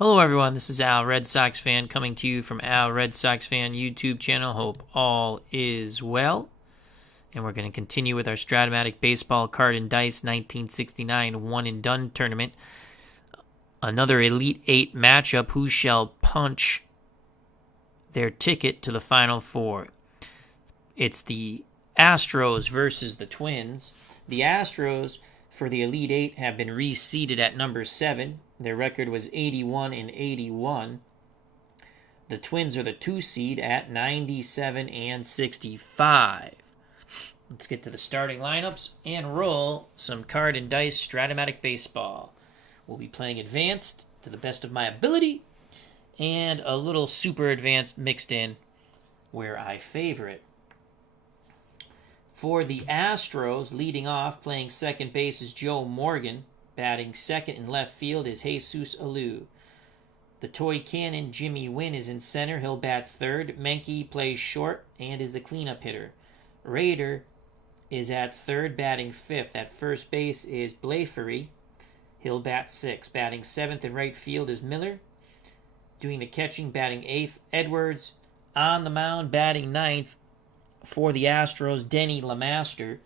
Hello everyone, this is Al, Red Sox fan, coming to you from Al, Red Sox fan YouTube channel. Hope all is well. And we're going to continue with our Strat-O-Matic Baseball Card&Dice 1969 1&Done tournament. Another Elite 8 matchup. Who shall punch their ticket to the Final Four? It's the Astros versus the Twins. The Astros, for the Elite 8, have been reseeded at number 7. Their record was 81-81. The Twins are the 2 seed at 97-65. Let's get to the starting lineups and roll some Card&Dice Strat-O-Matic Baseball. We'll be playing advanced to the best of my ability and a little super advanced mixed in where I favor it. For the Astros, leading off, playing second base is Joe Morgan. Batting second in left field is Jesus Alou. The toy cannon, Jimmy Nguyen, is in center. He'll bat third. Menke plays short and is the cleanup hitter. Raider is at third, batting fifth. At first base is Blafery. He'll bat sixth. Batting seventh in right field is Miller. Doing the catching, batting eighth, Edwards. On the mound, batting ninth for the Astros, Denny LeMaster.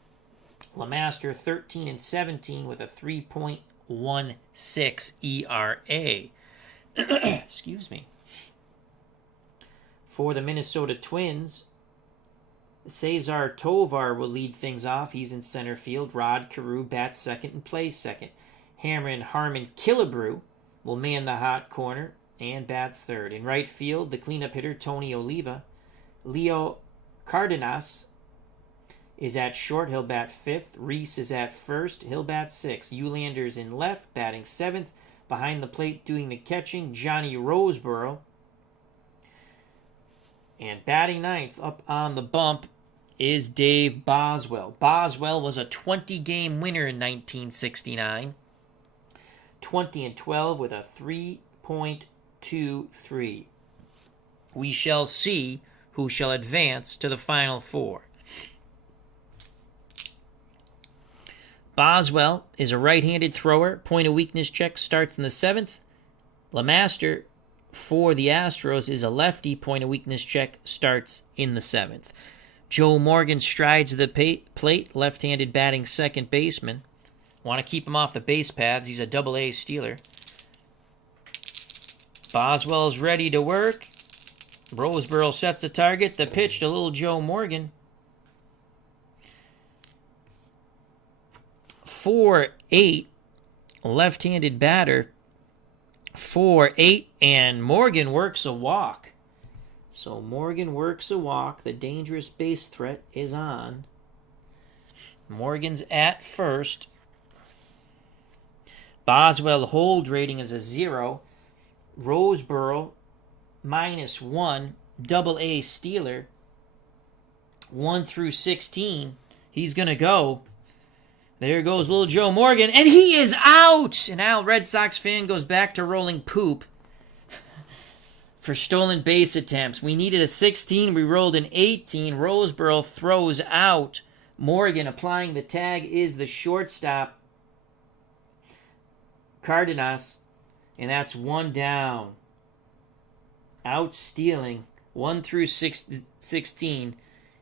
LeMaster 13-17 with a 3.16 ERA. Excuse me. For the Minnesota Twins, Cesar Tovar will lead things off. He's in center field. Rod Carew bats second and plays second. Harmon Killebrew will man the hot corner and bat third. In right field, the cleanup hitter, Tony Oliva. Leo Cardenas is at short. He'll bat fifth. Reese is at first. He'll bat sixth. Eulander's in left, batting seventh. Behind the plate doing the catching, Johnny Roseboro. And batting ninth up on the bump is Dave Boswell. Boswell was a 20-game winner in 1969. 20-12 with a 3.23. We shall see who shall advance to the Final Four. Boswell is a right-handed thrower. Point of weakness check starts in the 7th. LeMaster for the Astros is a lefty. Point of weakness check starts in the 7th. Joe Morgan strides to the plate. Left-handed batting second baseman. Want to keep him off the base paths. He's a double-A stealer. Boswell is ready to work. Roseboro sets the target. The pitch to little Joe Morgan. 4-8, left-handed batter. 4-8, and Morgan works a walk. So Morgan works a walk. The dangerous base threat is on. Morgan's at first. Boswell hold rating is a 0. Roseboro -1, double-A stealer. 1 through 16. He's going to go. There goes little Joe Morgan, and he is out! And now Red Sox fan goes back to rolling poop for stolen base attempts. We needed a 16. We rolled an 18. Roseboro throws out. Morgan applying the tag is the shortstop, Cardenas, and that's 1 down. Out stealing 1 through 16,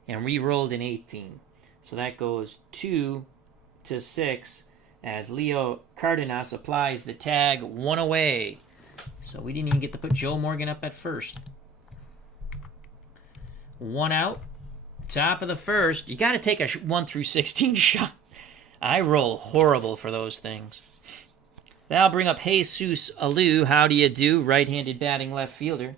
and we rolled an 18. So that goes 2-6 as Leo Cardenas applies the tag, 1 away. So we didn't even get to put Joe Morgan up at first. 1 out. Top of the first. You got to take a 1 through 16 shot. I roll horrible for those things. That'll bring up Jesus Alou. How do you do? Right-handed batting left fielder.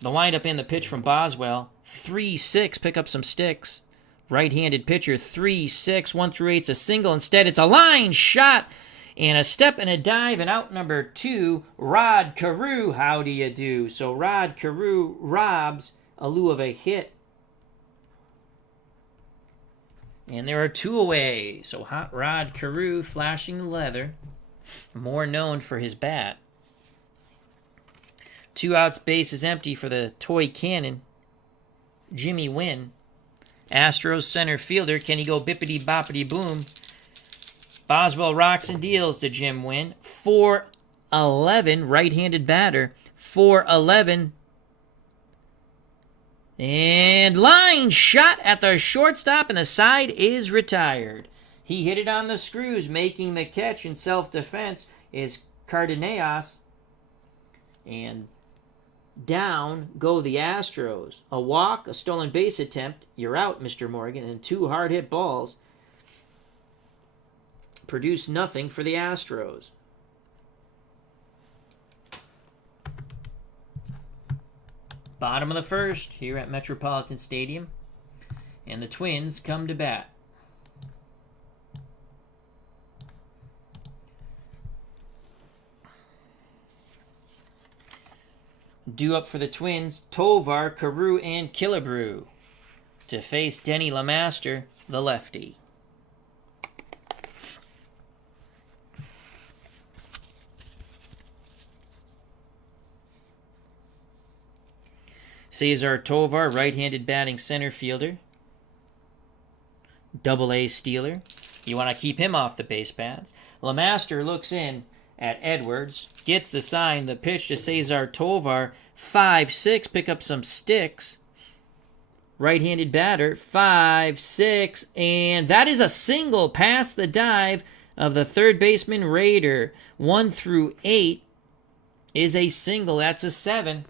The windup and the pitch from Boswell. 3-6. Pick up some sticks. Right-handed pitcher, 3-6, 1 through 8's a single. Instead, it's a line shot and a step and a dive, and out number 2, Rod Carew. How do you do? So Rod Carew robs Alou of a hit. And there are 2 away. So Hot Rod Carew flashing the leather, more known for his bat. 2 outs, base is empty for the toy cannon, Jimmy Nguyen. Astros center fielder, can he go bippity-boppity-boom? Boswell rocks and deals to Jim Nguyen. 4-11, right-handed batter. 4-11. And line shot at the shortstop, and the side is retired. He hit it on the screws, making the catch in self-defense is Card&Dice. And down go the Astros. A walk, a stolen base attempt. You're out, Mr. Morgan. And 2 hard-hit balls produce nothing for the Astros. Bottom of the first here at Metropolitan Stadium. And the Twins come to bat. Due up for the Twins, Tovar, Carew, and Killebrew to face Denny LeMaster, the lefty. Cesar Tovar, right-handed batting center fielder. Double-A stealer. You want to keep him off the base paths. LeMaster looks in at Edwards. Gets the sign. The pitch to Cesar Tovar. 5-6. Pick up some sticks. Right-handed batter. 5-6. And that is a single past the dive of the third baseman Raider. 1 through 8 is a single. That's a 7.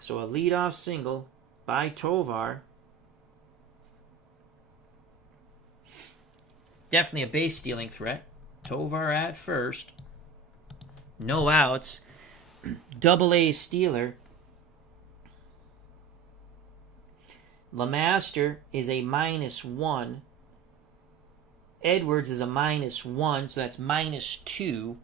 So a leadoff single by Tovar. Definitely a base stealing threat. Tovar at first. No outs. Double-A stealer. LeMaster is a -1. Edwards is a -1, so that's -2.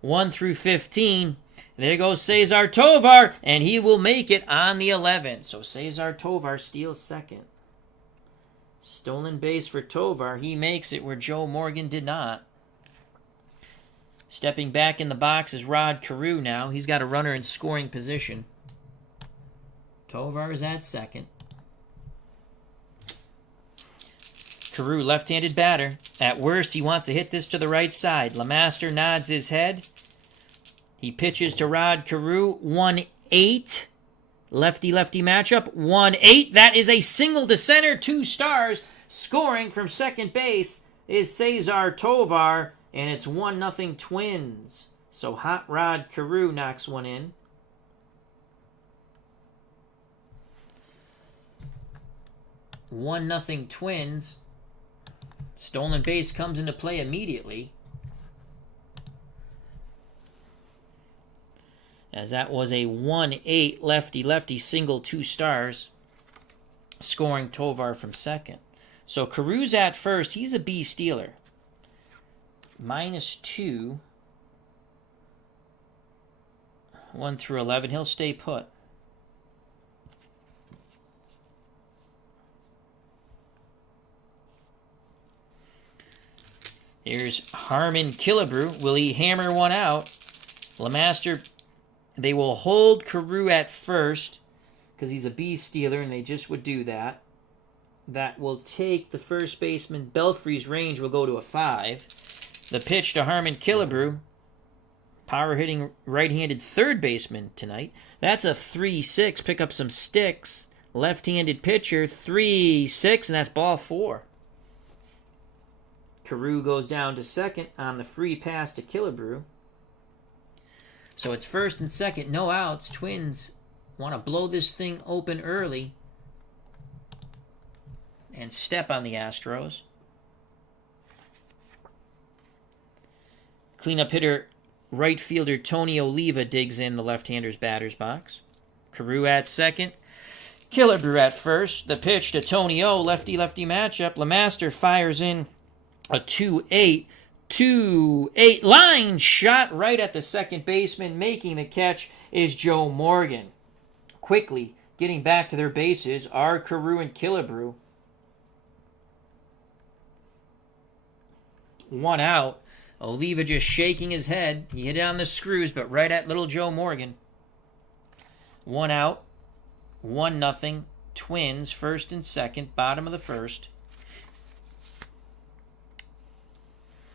1 through 15. There goes Cesar Tovar, and he will make it on the 11. So Cesar Tovar steals second. Stolen base for Tovar. He makes it where Joe Morgan did not. Stepping back in the box is Rod Carew now. He's got a runner in scoring position. Tovar is at second. Carew, left-handed batter. At worst, he wants to hit this to the right side. LeMaster nods his head. He pitches to Rod Carew. 1-8. Lefty-lefty matchup. 1-8. That is a single to center. 2 stars. Scoring from second base is Cesar Tovar. And it's 1-0 Twins. So Hot Rod Carew knocks one in. (1-0) Twins. Stolen base comes into play immediately, as that was a 1-8 lefty-lefty single, 2 stars, scoring Tovar from second. So Carew's at first. He's a B stealer. -2. 1 through 11. He'll stay put. Here's Harmon Killebrew. Will he hammer one out? LeMaster, they will hold Carew at first because he's a B stealer, and they just would do that. That will take the first baseman. Belfry's range will go to a 5. The pitch to Harmon Killebrew. Power hitting right-handed third baseman tonight. That's a 3-6. Pick up some sticks. Left-handed pitcher. 3-6, and that's ball 4. Carew goes down to second on the free pass to Killebrew. So it's first and second, no outs. Twins want to blow this thing open early and step on the Astros. Cleanup hitter, right fielder Tony Oliva digs in the left-hander's batter's box. Carew at second. Killebrew at first. The pitch to Tony O, lefty-lefty matchup. LeMaster fires in a 2-8. 2-8. Line shot right at the second baseman. Making the catch is Joe Morgan. Quickly getting back to their bases are Carew and Killebrew. 1 out. Oliva just shaking his head. He hit it on the screws, but right at little Joe Morgan. 1 out. 1-0. Twins, first and second, bottom of the first.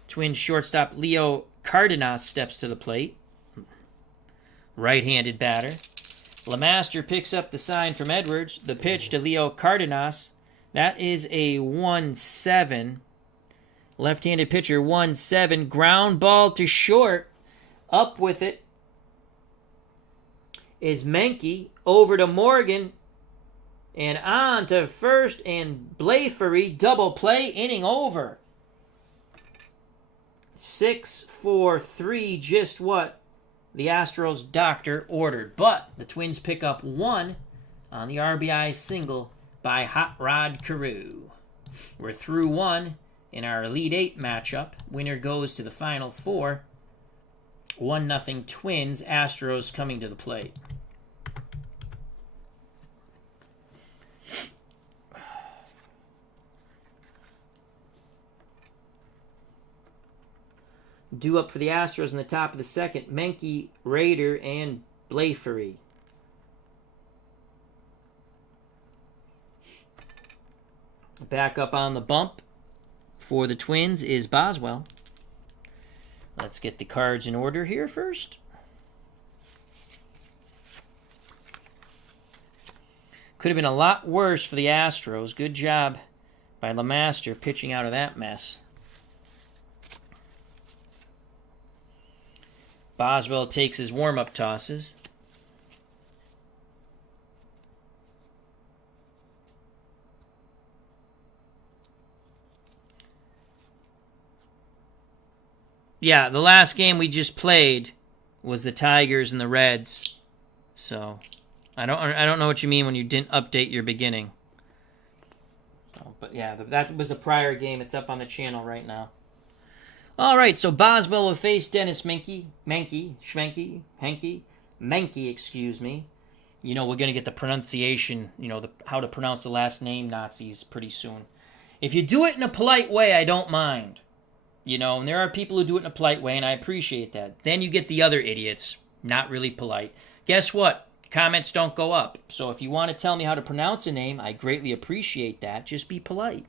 Twins shortstop Leo Cardenas steps to the plate. Right-handed batter. LeMaster picks up the sign from Edwards. The pitch to Leo Cardenas. That is a 1-7. Left-handed pitcher, 1-7. Ground ball to short. Up with it is Menke. Over to Morgan. And on to first, and Blafery, double play, inning over. 6-4-3, just what the Astros doctor ordered. But the Twins pick up 1 on the RBI single by Hot Rod Carew. We're through 1 in our Elite 8 matchup. Winner goes to the Final 4. 1-0 Twins. Astros coming to the plate. Due up for the Astros in the top of the second, Menke, Rader, and Blafery. Back up on the bump for the Twins is Boswell. Let's get the cards in order here first. Could have been a lot worse for the Astros. Good job by LeMaster pitching out of that mess. Boswell takes his warm-up tosses. Yeah, the last game we just played was the Tigers and the Reds. So, I don't know what you mean when you didn't update your beginning. So, but yeah, that was a prior game. It's up on the channel right now. All right, so Boswell will face Dennis Menke, excuse me. You know, we're going to get the pronunciation, how to pronounce the last name Nazis pretty soon. If you do it in a polite way, I don't mind. And there are people who do it in a polite way, and I appreciate that. Then you get the other idiots, not really polite. Guess what? Comments don't go up. So if you want to tell me how to pronounce a name, I greatly appreciate that. Just be polite.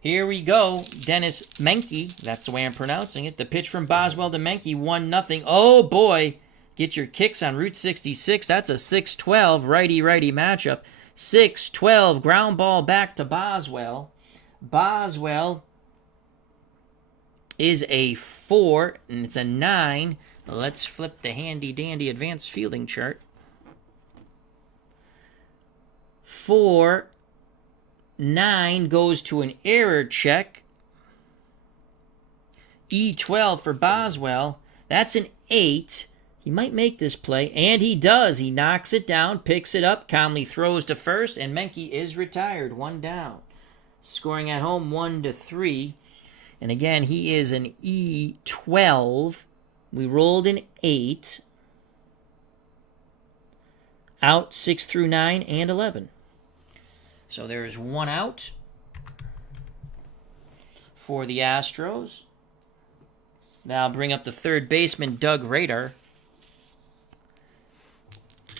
Here we go. Dennis Menke. That's the way I'm pronouncing it. The pitch from Boswell to Menke. 1-0. Oh, boy. Get your kicks on Route 66. That's a 6-12 righty-righty matchup. 6-12. Ground ball back to Boswell. Boswell is a 4, and it's a 9. Let's flip the handy-dandy advanced fielding chart. 4... 9 goes to an error check. E12 for Boswell. That's an 8. He might make this play, and he does. He knocks it down, picks it up, calmly throws to first, and Menke is retired. 1 down. Scoring at home 1-3. And again, he is an E12. We rolled an 8. Out 6 through 9 and 11. So there's 1 out for the Astros. Now I'll bring up the third baseman, Doug Rader.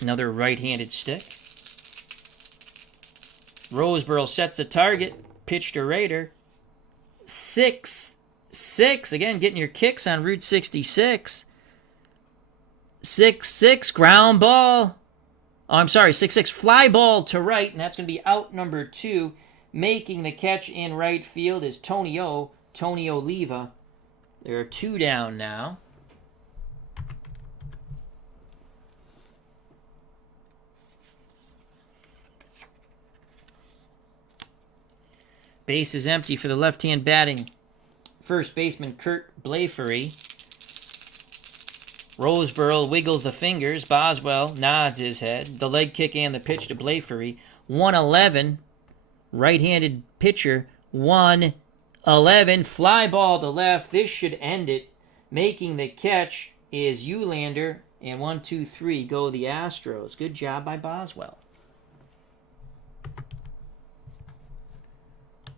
Another right-handed stick. Roseboro sets the target. Pitch to Rader. 6-6. Again, getting your kicks on Route 66. 6-6. Ground ball. Oh, I'm sorry, 6-6, fly ball to right, and that's going to be out number 2. Making the catch in right field is Tony Oliva. There are 2 down now. Base is empty for the left-hand batting first baseman Kurt Blafery. Roseboro wiggles the fingers. Boswell nods his head. The leg kick and the pitch to Blafery. 1-11. Right-handed pitcher. 1-11. Fly ball to left. This should end it. Making the catch is Ulander. And 1-2-3 go the Astros. Good job by Boswell.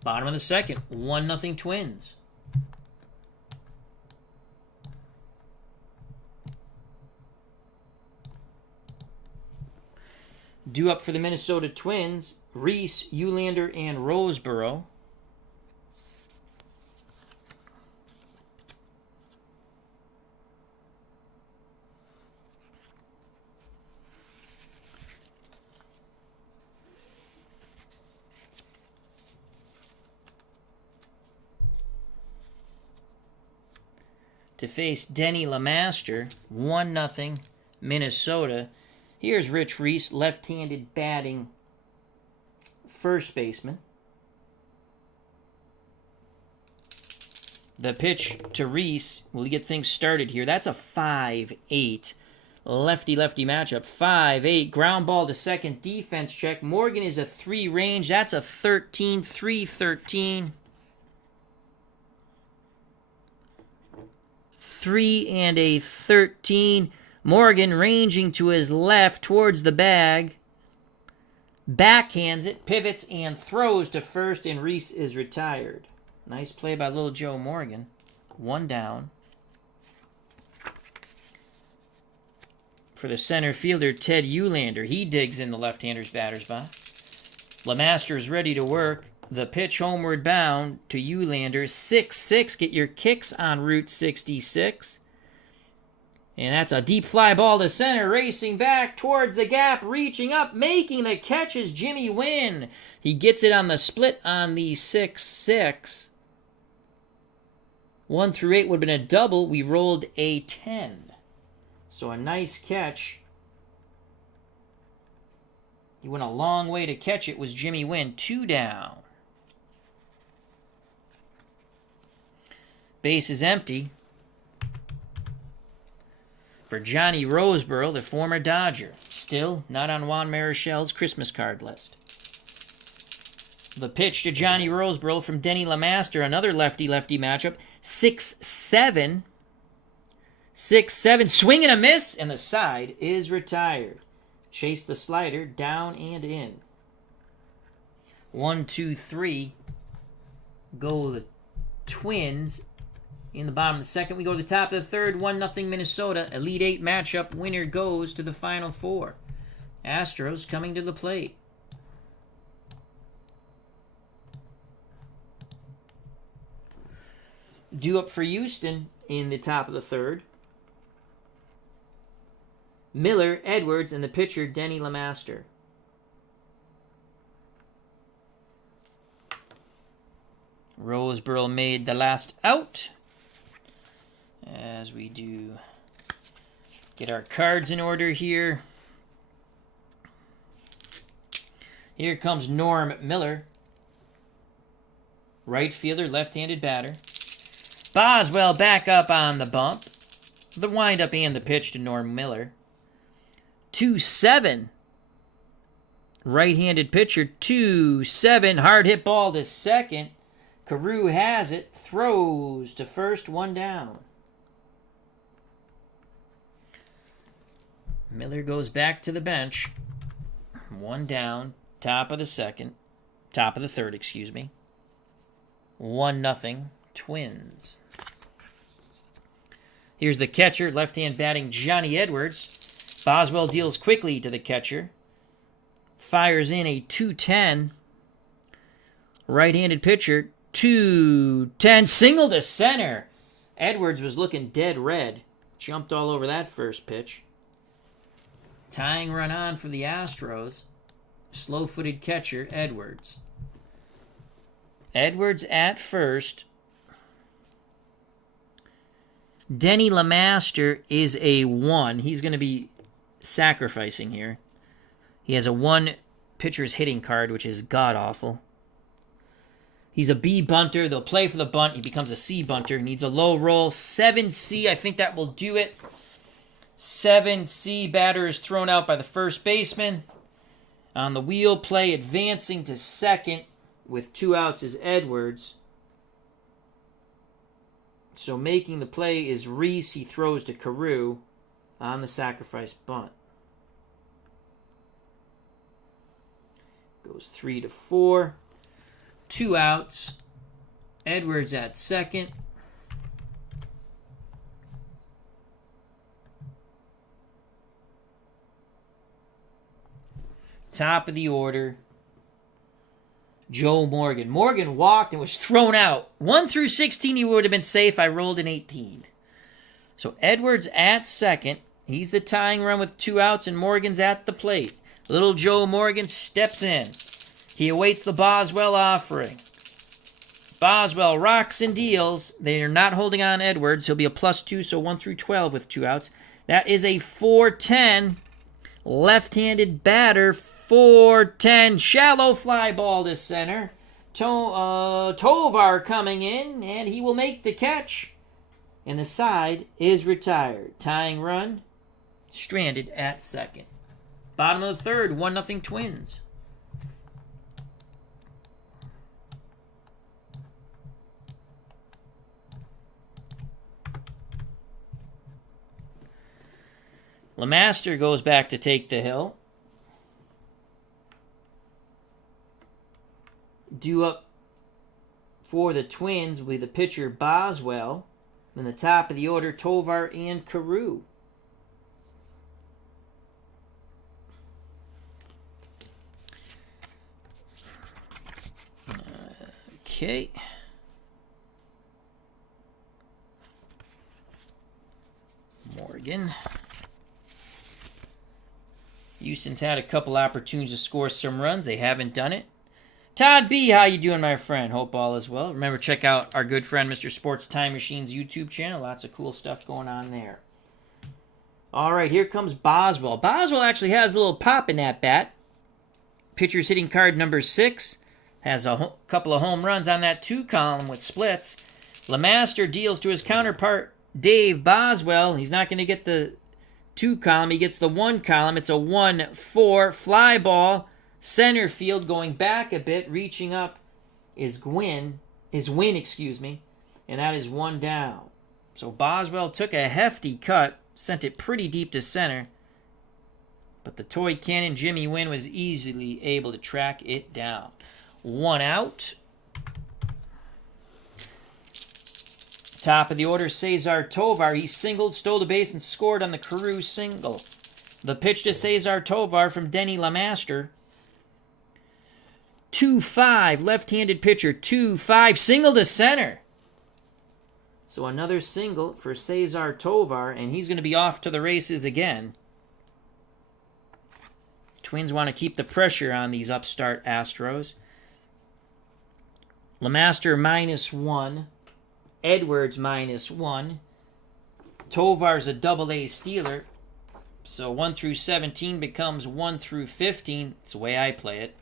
Bottom of the second. 1-0 Twins. Due up for the Minnesota Twins, Reese, Ulander, and Roseboro. to face Denny LeMaster. 1-0 Minnesota. Here's Rich Reese, left-handed batting first baseman. The pitch to Reese will get things started here. That's a 5-8 lefty-lefty matchup. 5-8 ground ball to second, defense check. Morgan is a 3 range. That's a 13, 3-13. 3 and a 13. Morgan ranging to his left towards the bag. Backhands it, pivots, and throws to first, and Reese is retired. Nice play by little Joe Morgan. 1 down. For the center fielder, Ted Eulander. He digs in the left-hander's batter's box. LeMaster is ready to work. The pitch homeward bound to Eulander. 6-6. Get your kicks on Route 66. And that's a deep fly ball to center. Racing back towards the gap. Reaching up. Making the catch is Jimmy Nguyen. He gets it on the split on the 6-6. 1 through 8 would have been a double. We rolled a 10. So a nice catch. He went a long way to catch it. Was Jimmy Nguyen. 2 down. Base is empty for Johnny Roseboro, the former Dodger. Still not on Juan Marichel's Christmas card list. The pitch to Johnny Roseboro from Denny LeMaster. Another lefty-lefty matchup. 6-7. 6-7. Swing and a miss. And the side is retired. Chase the slider down and in. 1, 2, 3. Go the Twins. In the bottom of the second, we go to the top of the third. 1-0 Minnesota. Elite 8 matchup. Winner goes to the Final Four. Astros coming to the plate. Due up for Houston in the top of the third. Miller, Edwards, and the pitcher, Denny LeMaster. Roseboro made the last out. As we do get our cards in order here. Here comes Norm Miller. Right fielder, left-handed batter. Boswell back up on the bump. The windup and the pitch to Norm Miller. 2-7. Right-handed pitcher, 2-7. Hard hit ball to second. Carew has it. Throws to first. 1 down. Miller goes back to the bench. 1 down. Top of the second. Top of the third, excuse me. 1-0 Twins. Here's the catcher, left-hand batting Johnny Edwards. Boswell deals quickly to the catcher. Fires in a 2-10. Right-handed pitcher, 2-10. Single to center. Edwards was looking dead red. Jumped all over that first pitch. Tying run on for the Astros. Slow-footed catcher, Edwards. Edwards at first. Denny LeMaster is a 1. He's going to be sacrificing here. He has a 1 pitcher's hitting card, which is god-awful. He's a B bunter. They'll play for the bunt. He becomes a C bunter. Needs a low roll. 7C. I think that will do it. 7C. Batter is thrown out by the first baseman. On the wheel play, advancing to second with 2 outs is Edwards. So making the play is Reese. He throws to Carew on the sacrifice bunt. Goes 3-4. 2 outs. Edwards at second. Top of the order. Joe Morgan. Morgan walked and was thrown out. 1 through 16, he would have been safe. I rolled an 18. So Edwards at second. He's the tying run with 2 outs, and Morgan's at the plate. Little Joe Morgan steps in. He awaits the Boswell offering. Boswell rocks and deals. They are not holding on Edwards. He'll be a +2, so 1 through 12 with 2 outs. That is a 4-10. Left-handed batter, 4-10. Shallow fly ball to center. Tovar coming in, and he will make the catch. And the side is retired. Tying run, stranded at second. Bottom of the third, 1-0 Twins. LeMaster goes back to take the hill. Due up for the Twins with the pitcher Boswell. Then the top of the order, Tovar and Carew. Okay. Morgan. Houston's had a couple opportunities to score some runs. They haven't done it. Todd B., how you doing, my friend? Hope all is well. Remember, check out our good friend Mr. Sports Time Machine's YouTube channel. Lots of cool stuff going on there. All right, here comes Boswell. Boswell actually has a little pop in that bat. Pitcher's hitting card number 6. Has a couple of home runs on that 2 column with splits. LeMaster deals to his counterpart, Dave Boswell. He's not going to get the 2 column. He gets the 1 column. It's a 1-4 fly ball. Center field going back a bit. Reaching up is Nguyen. And that is 1 down. So Boswell took a hefty cut. Sent it pretty deep to center. But the toy cannon Jimmy Nguyen was easily able to track it down. 1 out. Top of the order, Cesar Tovar. He singled, stole the base, and scored on the Carew single. The pitch to Cesar Tovar from Denny LeMaster. 2-5, left-handed pitcher, 2-5, single to center. So another single for Cesar Tovar, and he's going to be off to the races again. Twins want to keep the pressure on these upstart Astros. LeMaster -1. Edwards -1. Tovar's a double-A stealer. So 1 through 17 becomes 1 through 15. It's the way I play it.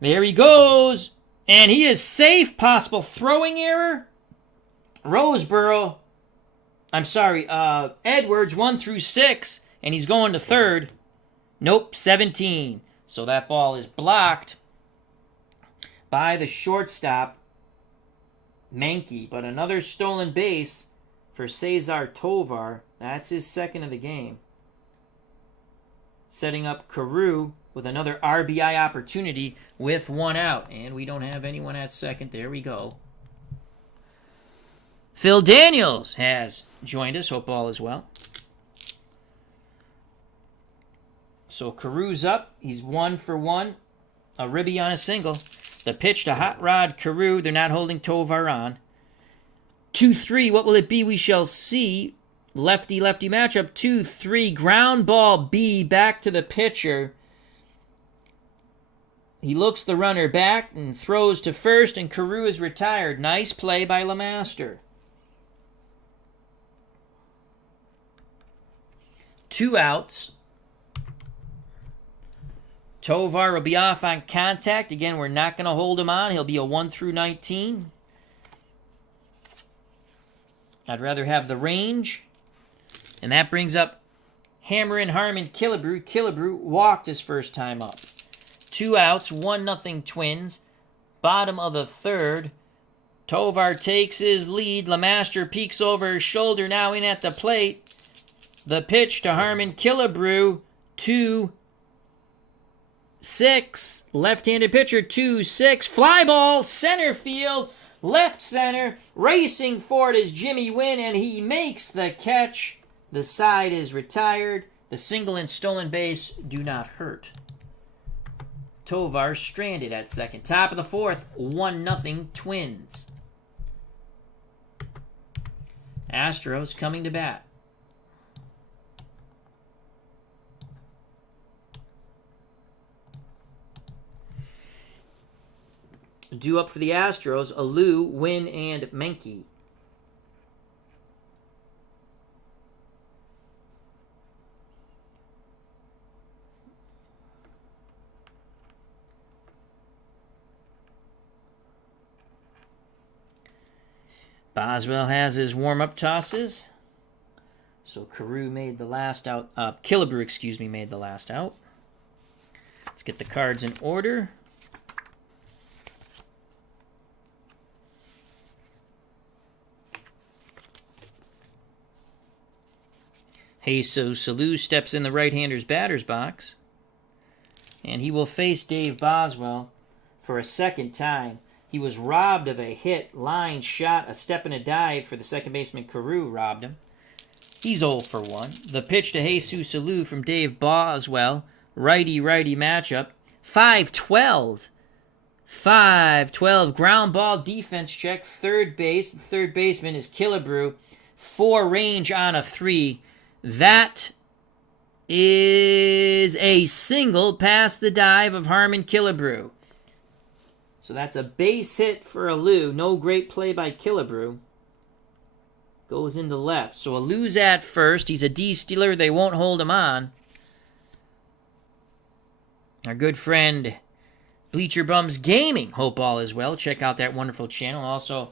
There he goes. And he is safe. Possible throwing error. Edwards 1 through 6. And he's going to third. Nope, 17. So that ball is blocked by the shortstop, Mankey. But another stolen base for Cesar Tovar. That's his second of the game. Setting up Carew with another RBI opportunity with 1 out. And we don't have anyone at second. There we go. Phil Daniels has joined us. Hope all is well. So Carew's up. He's 1 for 1. A ribby on a single. The pitch to Hot Rod Carew. They're not holding Tovar on. 2-3. What will it be? We shall see. Lefty-lefty matchup. 2-3. Ground ball B back to the pitcher. He looks the runner back and throws to first, and Carew is retired. Nice play by LeMaster. 2 outs. Tovar will be off on contact. Again, we're not going to hold him on. He'll be a 1 through 19. I'd rather have the range. And that brings up Hammerin' Harmon Killebrew. Killebrew walked his first time up. 2 outs, 1-0 Twins. Bottom of the third. Tovar takes his lead. LeMaster peeks over his shoulder, now in at the plate. The pitch to Harmon Killebrew. 2-6. Left-handed pitcher, 2-6. Fly ball, center field, left center. Racing for it is Jimmy Nguyen, and he makes the catch. The side is retired. The single and stolen base do not hurt. Tovar stranded at second. Top of the fourth, 1-0 Twins. Astros coming to bat. Due up for the Astros, Alou, Nguyen, and Menke. Boswell has his warm-up tosses. So Carew made the last out. Killebrew, excuse me, made the last out. Let's get the cards in order. Jesus Alou steps in the right-hander's batter's box. And he will face Dave Boswell for a second time. He was robbed of a hit, line, shot, a step and a dive for the second baseman. Carew robbed him. He's 0 for 1. The pitch to Jesus Alou from Dave Boswell. Righty-righty matchup. 5-12. 5-12. Ground ball defense check. Third base. The third baseman is Killebrew. 4 range on a 3. That is a single past the dive of Harmon Killebrew. So that's a base hit for Alou. No great play by Killebrew. Goes into left. So Alou's at first. He's a D-stealer. They won't hold him on. Our good friend Bleacher Bums Gaming. Hope all is well. Check out that wonderful channel. Also,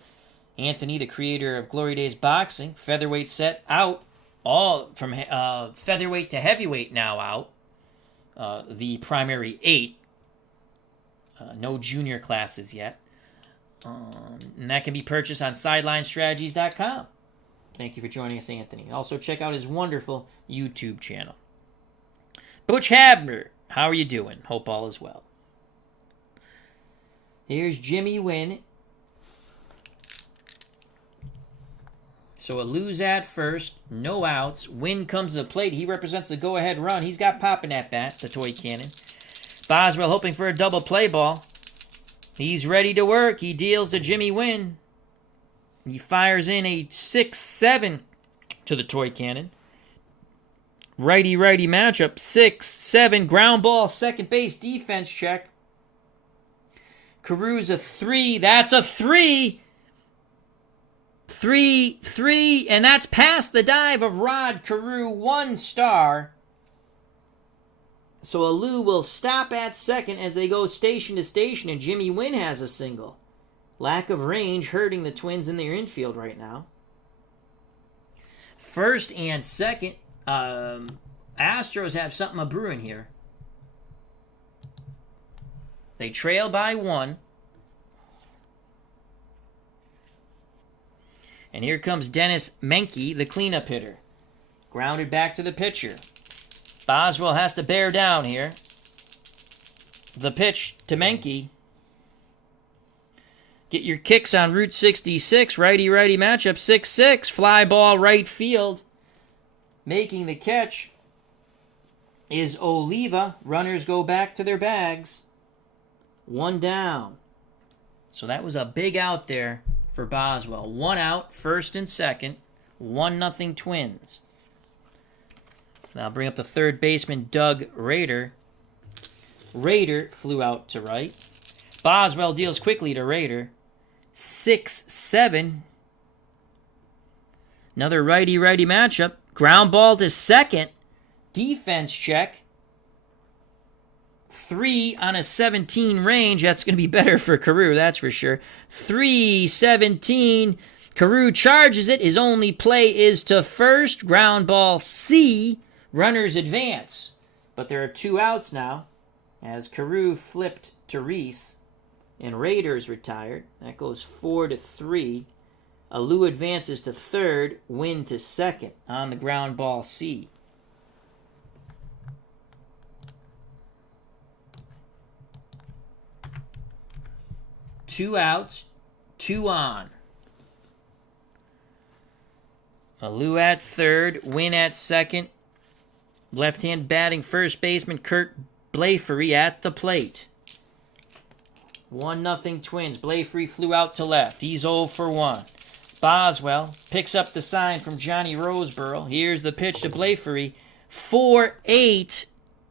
Anthony, the creator of Glory Days Boxing. Featherweight set out. All from featherweight to heavyweight now out. The primary 8. No junior classes yet. And that can be purchased on SidelineStrategies.com. Thank you for joining us, Anthony. Also, check out his wonderful YouTube channel. Butch Habner, how are you doing? Hope all is well. Here's Jimmy Nguyen. So Alou's at first, no outs. Nguyen comes to the plate. He represents the go-ahead run. He's got pop in that bat, the toy cannon. Boswell hoping for a double play ball. He's ready to work. He deals to Jimmy Nguyen. He fires in a 6-7 to the toy cannon. Righty-righty matchup. 6-7. Ground ball. Second base defense check. Carew's a 3. That's a 3. 3-3. And that's past the dive of Rod Carew. 1 star. So Alou will stop at second as they go station to station, and Jimmy Nguyen has a single. Lack of range hurting the Twins in their infield right now. First and second, Astros have something a brewing here. They trail by 1. And here comes Dennis Menke, the cleanup hitter. Grounded back to the pitcher. Boswell has to bear down here. The pitch to Menke. Get your kicks on Route 66. Righty-righty matchup. 6-6. Fly ball right field. Making the catch is Oliva. Runners go back to their bags. 1 down. So that was a big out there for Boswell. 1 out, first and second. 1-0 Twins. Now bring up the third baseman, Doug Rader. Rader flew out to right. Boswell deals quickly to Rader. 6-7. Another righty-righty matchup. Ground ball to second. Defense check. 3 on a 17 range. That's going to be better for Carew, that's for sure. 3-17. Carew charges it. His only play is to first. Ground ball C. Runners advance. But there are 2 outs now as Carew flipped to Reese and Raiders retired. That goes 4-3. Alou advances to third. Nguyen to second on the ground ball C. Two outs, 2 on. Alou at third, Nguyen at second. Left-hand batting first baseman Kurt Blafary at the plate. 1-0 Twins. Blafary flew out to left. He's 0 for 1. Boswell picks up the sign from Johnny Roseboro. Here's the pitch to Blafary. 4-8.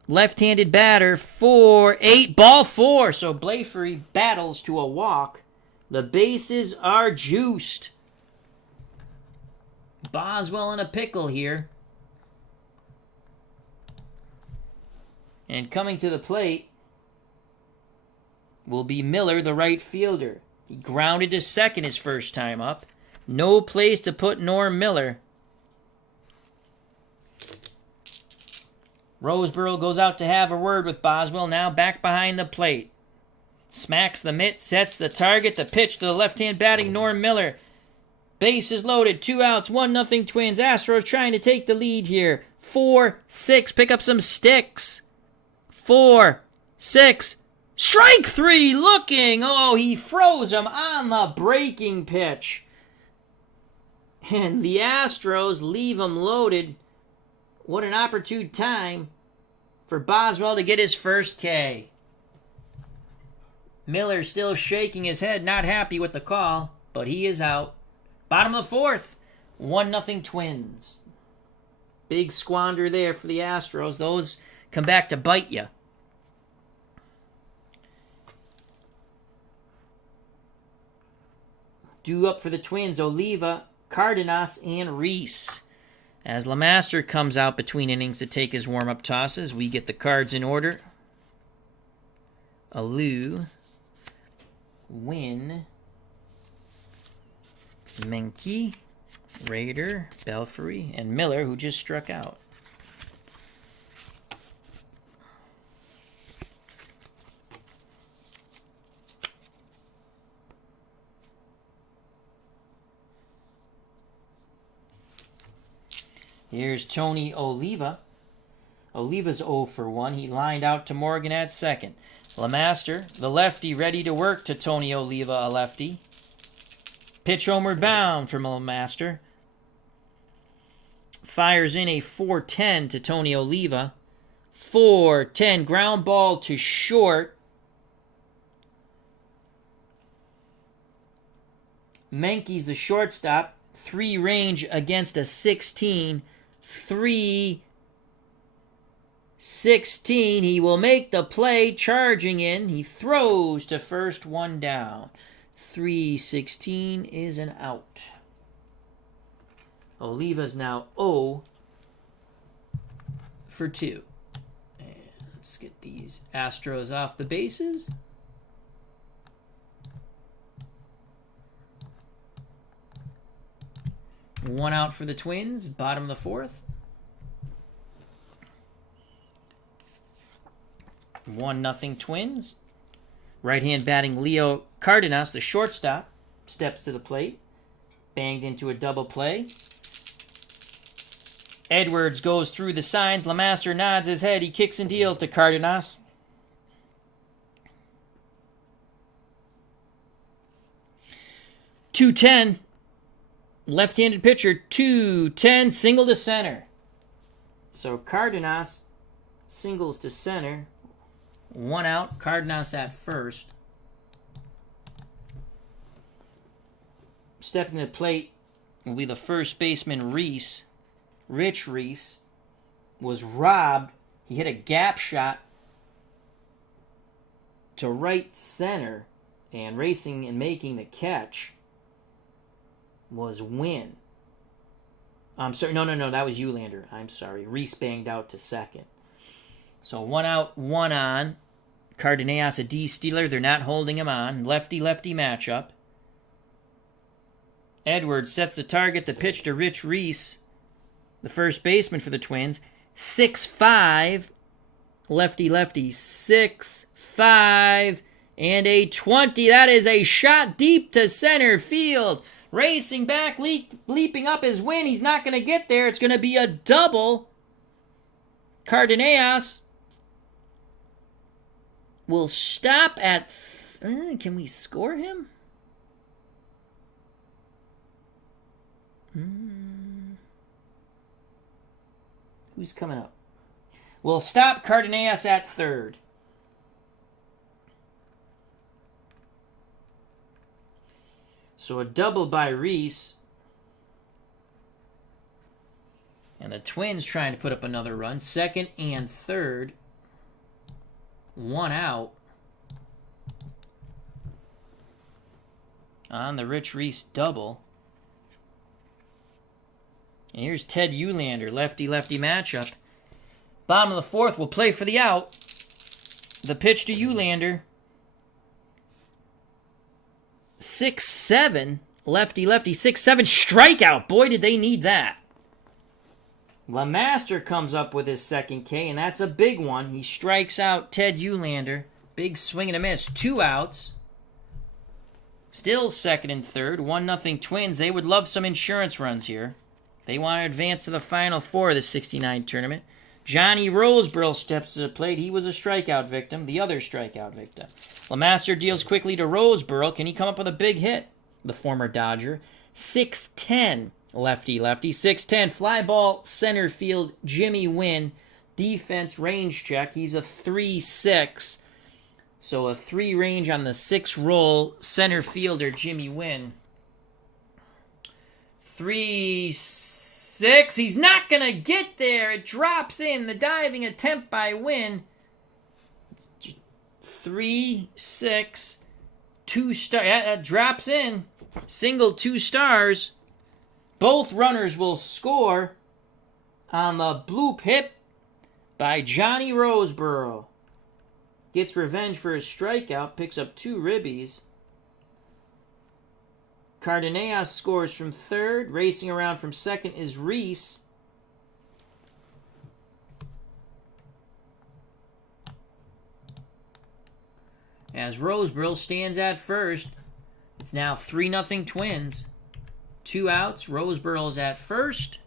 Left-handed batter for 8, ball 4. So Blafary battles to a walk. The bases are juiced. Boswell in a pickle here. And coming to the plate will be Miller, the right fielder. He grounded to second his first time up. No place to put Norm Miller. Roseboro goes out to have a word with Boswell, now back behind the plate. Smacks the mitt, sets the target, the pitch to the left-hand batting Norm Miller. Bases loaded, 2 outs, 1-0 Twins. Astros trying to take the lead here. 4-6, pick up some sticks. 4-6, strike 3, looking. Oh, he froze him on the breaking pitch. And the Astros leave him loaded. What an opportune time for Boswell to get his first K. Miller still shaking his head, not happy with the call, but he is out. Bottom of the 4th, 1-0 Twins. Big squander there for the Astros. Those come back to bite you. Due up for the Twins, Oliva, Card&Dice, and Reese. As LeMaster comes out between innings to take his warm-up tosses, we get the cards in order. Alou, Nguyen, Menke, Raider, Belfry, and Miller, who just struck out. Here's Tony Oliva. Oliva's 0 for 1. He lined out to Morgan at second. LeMaster, the lefty, ready to work to Tony Oliva, a lefty. Pitch homeward bound from LeMaster. Fires in a 4-10 to Tony Oliva. 4-10, ground ball to short. Menke's the shortstop. 3 range against a 16. 3-16. He will make the play, charging in. He throws to first, 1 down. 3-16 is an out. Oliva's now 0 for 2. And let's get these Astros off the bases. One out for the Twins, bottom of the 4th. 1-0 Twins. Right-hand batting Leo Card&Dice, the shortstop, steps to the plate. Banged into a double play. Edwards goes through the signs. LeMaster nods his head. He kicks and deals to Card&Dice. .210. Left-handed pitcher, 2-10, single to center. So Card&Dice singles to center. 1 out, Card&Dice at first. Stepping to the plate will be the first baseman, Reese. Rich Reese was robbed. He hit a gap shot to right center, and racing and making the catch was Nguyen. I'm sorry, no, that was Eulander. I'm sorry. Reese banged out to second. So 1 out, 1 on. Card&Dice, a D-stealer. They're not holding him on. Lefty-lefty matchup. Edwards sets the target. The pitch to Rich Reese, the first baseman for the Twins. 6-5. Lefty-lefty. 6-5. And a 20. That is a shot deep to center field. Racing back, leaping up his win. He's not going to get there. It's going to be a double. Card&Dice will stop at... can we score him? Who's coming up? We'll stop Card&Dice at third. So a double by Reese. And the Twins trying to put up another run. Second and third. 1 out on the Rich Reese double. And here's Ted Uhlander, lefty-lefty matchup. Bottom of the 4th, will play for the out. The pitch to Uhlander. 6-7, lefty-lefty, 6-7, strikeout. Boy, did they need that. LeMaster comes up with his second K, and that's a big one. He strikes out Ted Uhlander. Big swing and a miss. 2 outs. Still second and third. 1-0 Twins. They would love some insurance runs here. They want to advance to the Final Four of the 69 tournament. Johnny Roseborough steps to the plate. He was a strikeout victim, the other strikeout victim. LeMaster deals quickly to Roseborough. Can he come up with a big hit? The former Dodger. 6-10, lefty-lefty. 6-10, fly ball, center field, Jimmy Nguyen. Defense range check. He's a 3-6. So a 3 range on the 6 roll, center fielder, Jimmy Nguyen. 3-6. He's not going to get there. It drops in. The diving attempt by Nguyen. 3-6. 2 stars. That drops in. Single 2 stars. Both runners will score on the bloop hit by Johnny Roseborough. Gets revenge for his strikeout. Picks up 2 ribbies. Card&Dice scores from third. Racing around from second is Reese. As Roseborough stands at first, it's now 3-0 Twins. 2 outs. Roseborough's at first.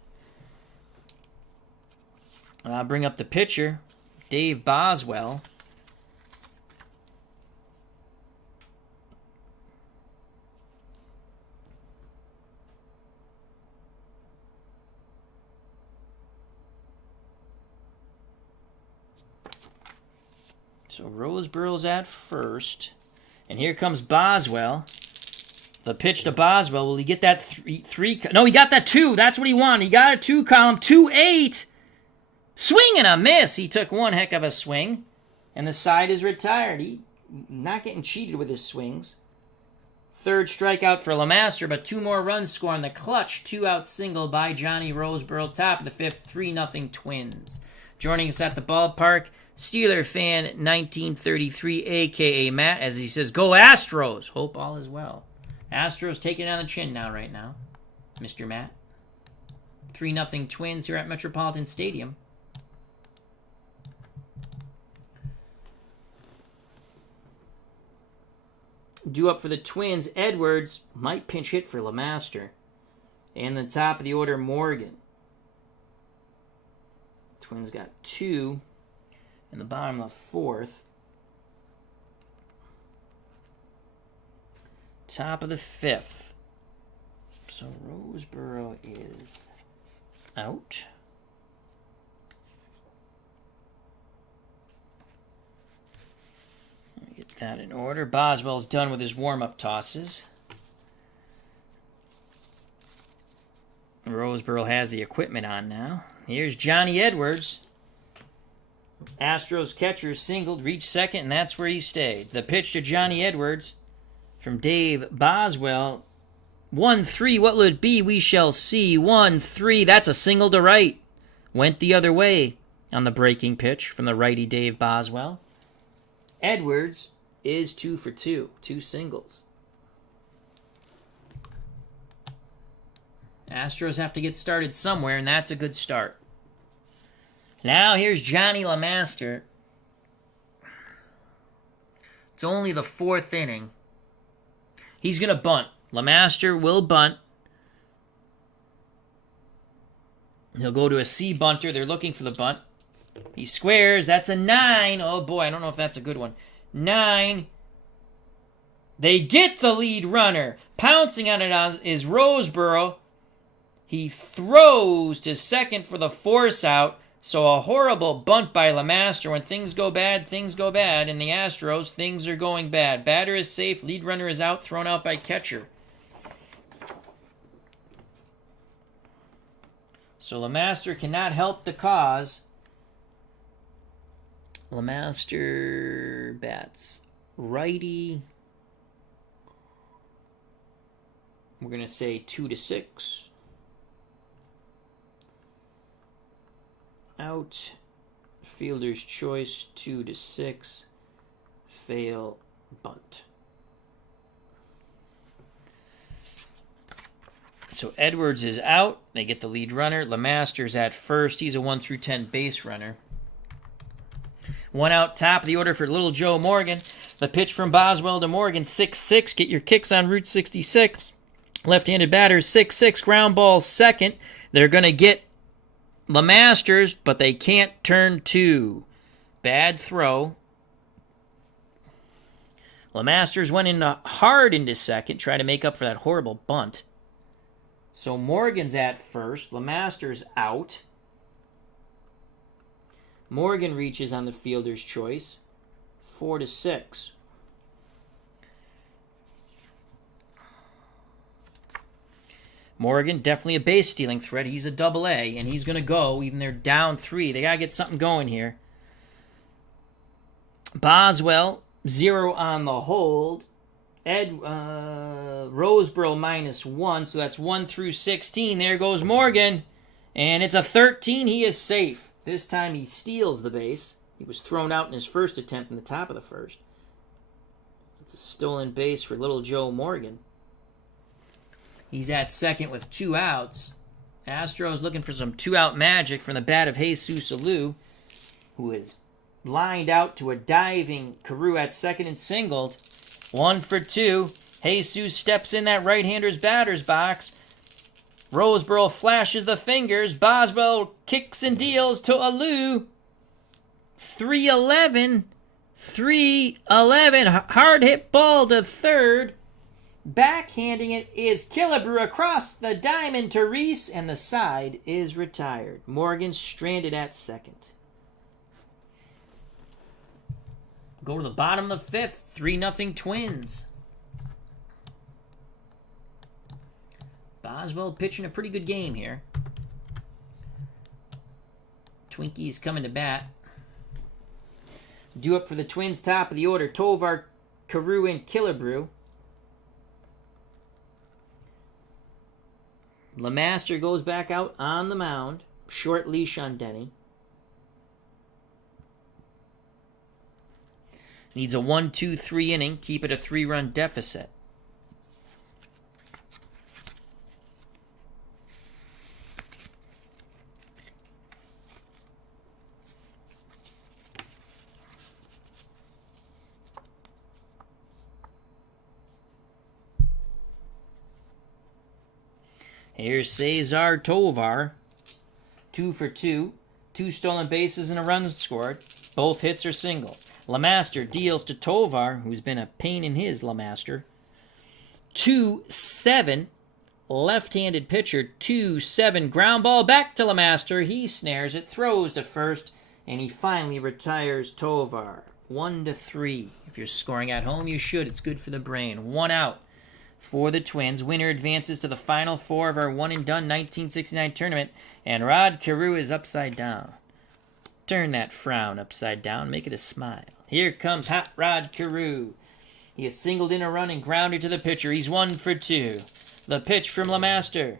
And I'll bring up the pitcher, Dave Boswell. So Roseborough's at first. And here comes Boswell. The pitch to Boswell. Will he get that 3? No, he got that 2. That's what he wanted. He got a 2 column. 2-8. Swing and a miss. He took one heck of a swing. And the side is retired. He not getting cheated with his swings. Third strikeout for LeMaster, but 2 more runs score on the clutch. 2-out single by Johnny Roseborough. Top of the 5th, 3-0 Twins. Joining us at the ballpark, Steeler fan 1933, a.k.a. Matt, as he says, go Astros. Hope all is well. Astros taking it on the chin now, right now, Mr. Matt. 3-0 Twins here at Metropolitan Stadium. Due up for the Twins, Edwards might pinch hit for LeMaster. And the top of the order, Morgan. Twins got 2 in the bottom of the 4th. Top of the 5th. So Roseborough is out. Let me get that in order. Boswell's done with his warm-up tosses. Roseborough has the equipment on now. Here's Johnny Edwards. Astros catcher singled, reached second, and that's where he stayed. The pitch to Johnny Edwards from Dave Boswell. 1-3, what will it be? We shall see. 1-3, that's a single to right. Went the other way on the breaking pitch from the righty Dave Boswell. Edwards is 2 for 2. 2 singles. Astros have to get started somewhere, and that's a good start. Now here's Johnny LeMaster. It's only the 4th inning. He's going to bunt. LeMaster will bunt. He'll go to a C bunter. They're looking for the bunt. He squares. That's a 9. Oh boy, I don't know if that's a good one. 9. They get the lead runner. Pouncing on it is Roseborough. He throws to second for the force out. So a horrible bunt by LeMaster. When things go bad, things go bad. In the Astros, things are going bad. Batter is safe. Lead runner is out. Thrown out by catcher. So LeMaster cannot help the cause LeMaster bats righty. We're going to say 2-6. Out. Fielder's choice, 2-6. Fail, bunt. So Edwards is out. They get the lead runner. LeMaster's at first. He's a 1-10 base runner. One out, top of the order for Little Joe Morgan. The pitch from Boswell to Morgan, 6-6. Get your kicks on Route 66. Left-handed batter, 6-6. Ground ball, second. They're going to get LeMaster's, but they can't turn two. Bad throw. LeMaster's went in hard into second, trying to make up for that horrible bunt. So Morgan's at first. LeMaster's out. Morgan reaches on the fielder's choice. 4-6. Morgan, definitely a base stealing threat. He's a double-A, and he's going to go, even they're down 3. They got to get something going here. Boswell, 0 on the hold. Roseboro -1, so that's 1-16. There goes Morgan, and it's a 13. He is safe. This time he steals the base. He was thrown out in his first attempt in the top of the first. It's a stolen base for Little Joe Morgan. He's at second with 2 outs. Astros looking for some 2-out magic from the bat of Jesus Alou, who is lined out to a diving Carew at second and singled. 1 for 2. Jesus steps in that right-hander's batter's box. Roseboro flashes the fingers. Boswell kicks and deals to Alou. 3-11. 3-11. Hard hit ball to third. Backhanding it is Killebrew across the diamond to Reese, and the side is retired. Morgan stranded at second. Go to the bottom of the 5th. 3-0 Twins. Boswell pitching a pretty good game here. Twinkies coming to bat. Due up for the Twins, top of the order. Tovar, Carew, and Killebrew. LeMaster goes back out on the mound. Short leash on Denny. Needs a 1-2-3 inning. Keep it a 3-run deficit. Here's Cesar Tovar. 2 for 2. 2 stolen bases and a run scored. Both hits are single. LeMaster deals to Tovar, who's been a pain in his LeMaster. 2-7. Left-handed pitcher. 2-7. Ground ball back to LeMaster. He snares it, throws to first, and he finally retires Tovar. 1-3. If you're scoring at home, you should. It's good for the brain. 1 out for the Twins. Winner advances to the Final Four of our 1-and-done 1969 tournament, and Rod Carew is upside down. Turn that frown upside down. Make it a smile. Here comes Hot Rod Carew. He has singled in a run and grounded to the pitcher. He's 1 for 2. The pitch from LeMaster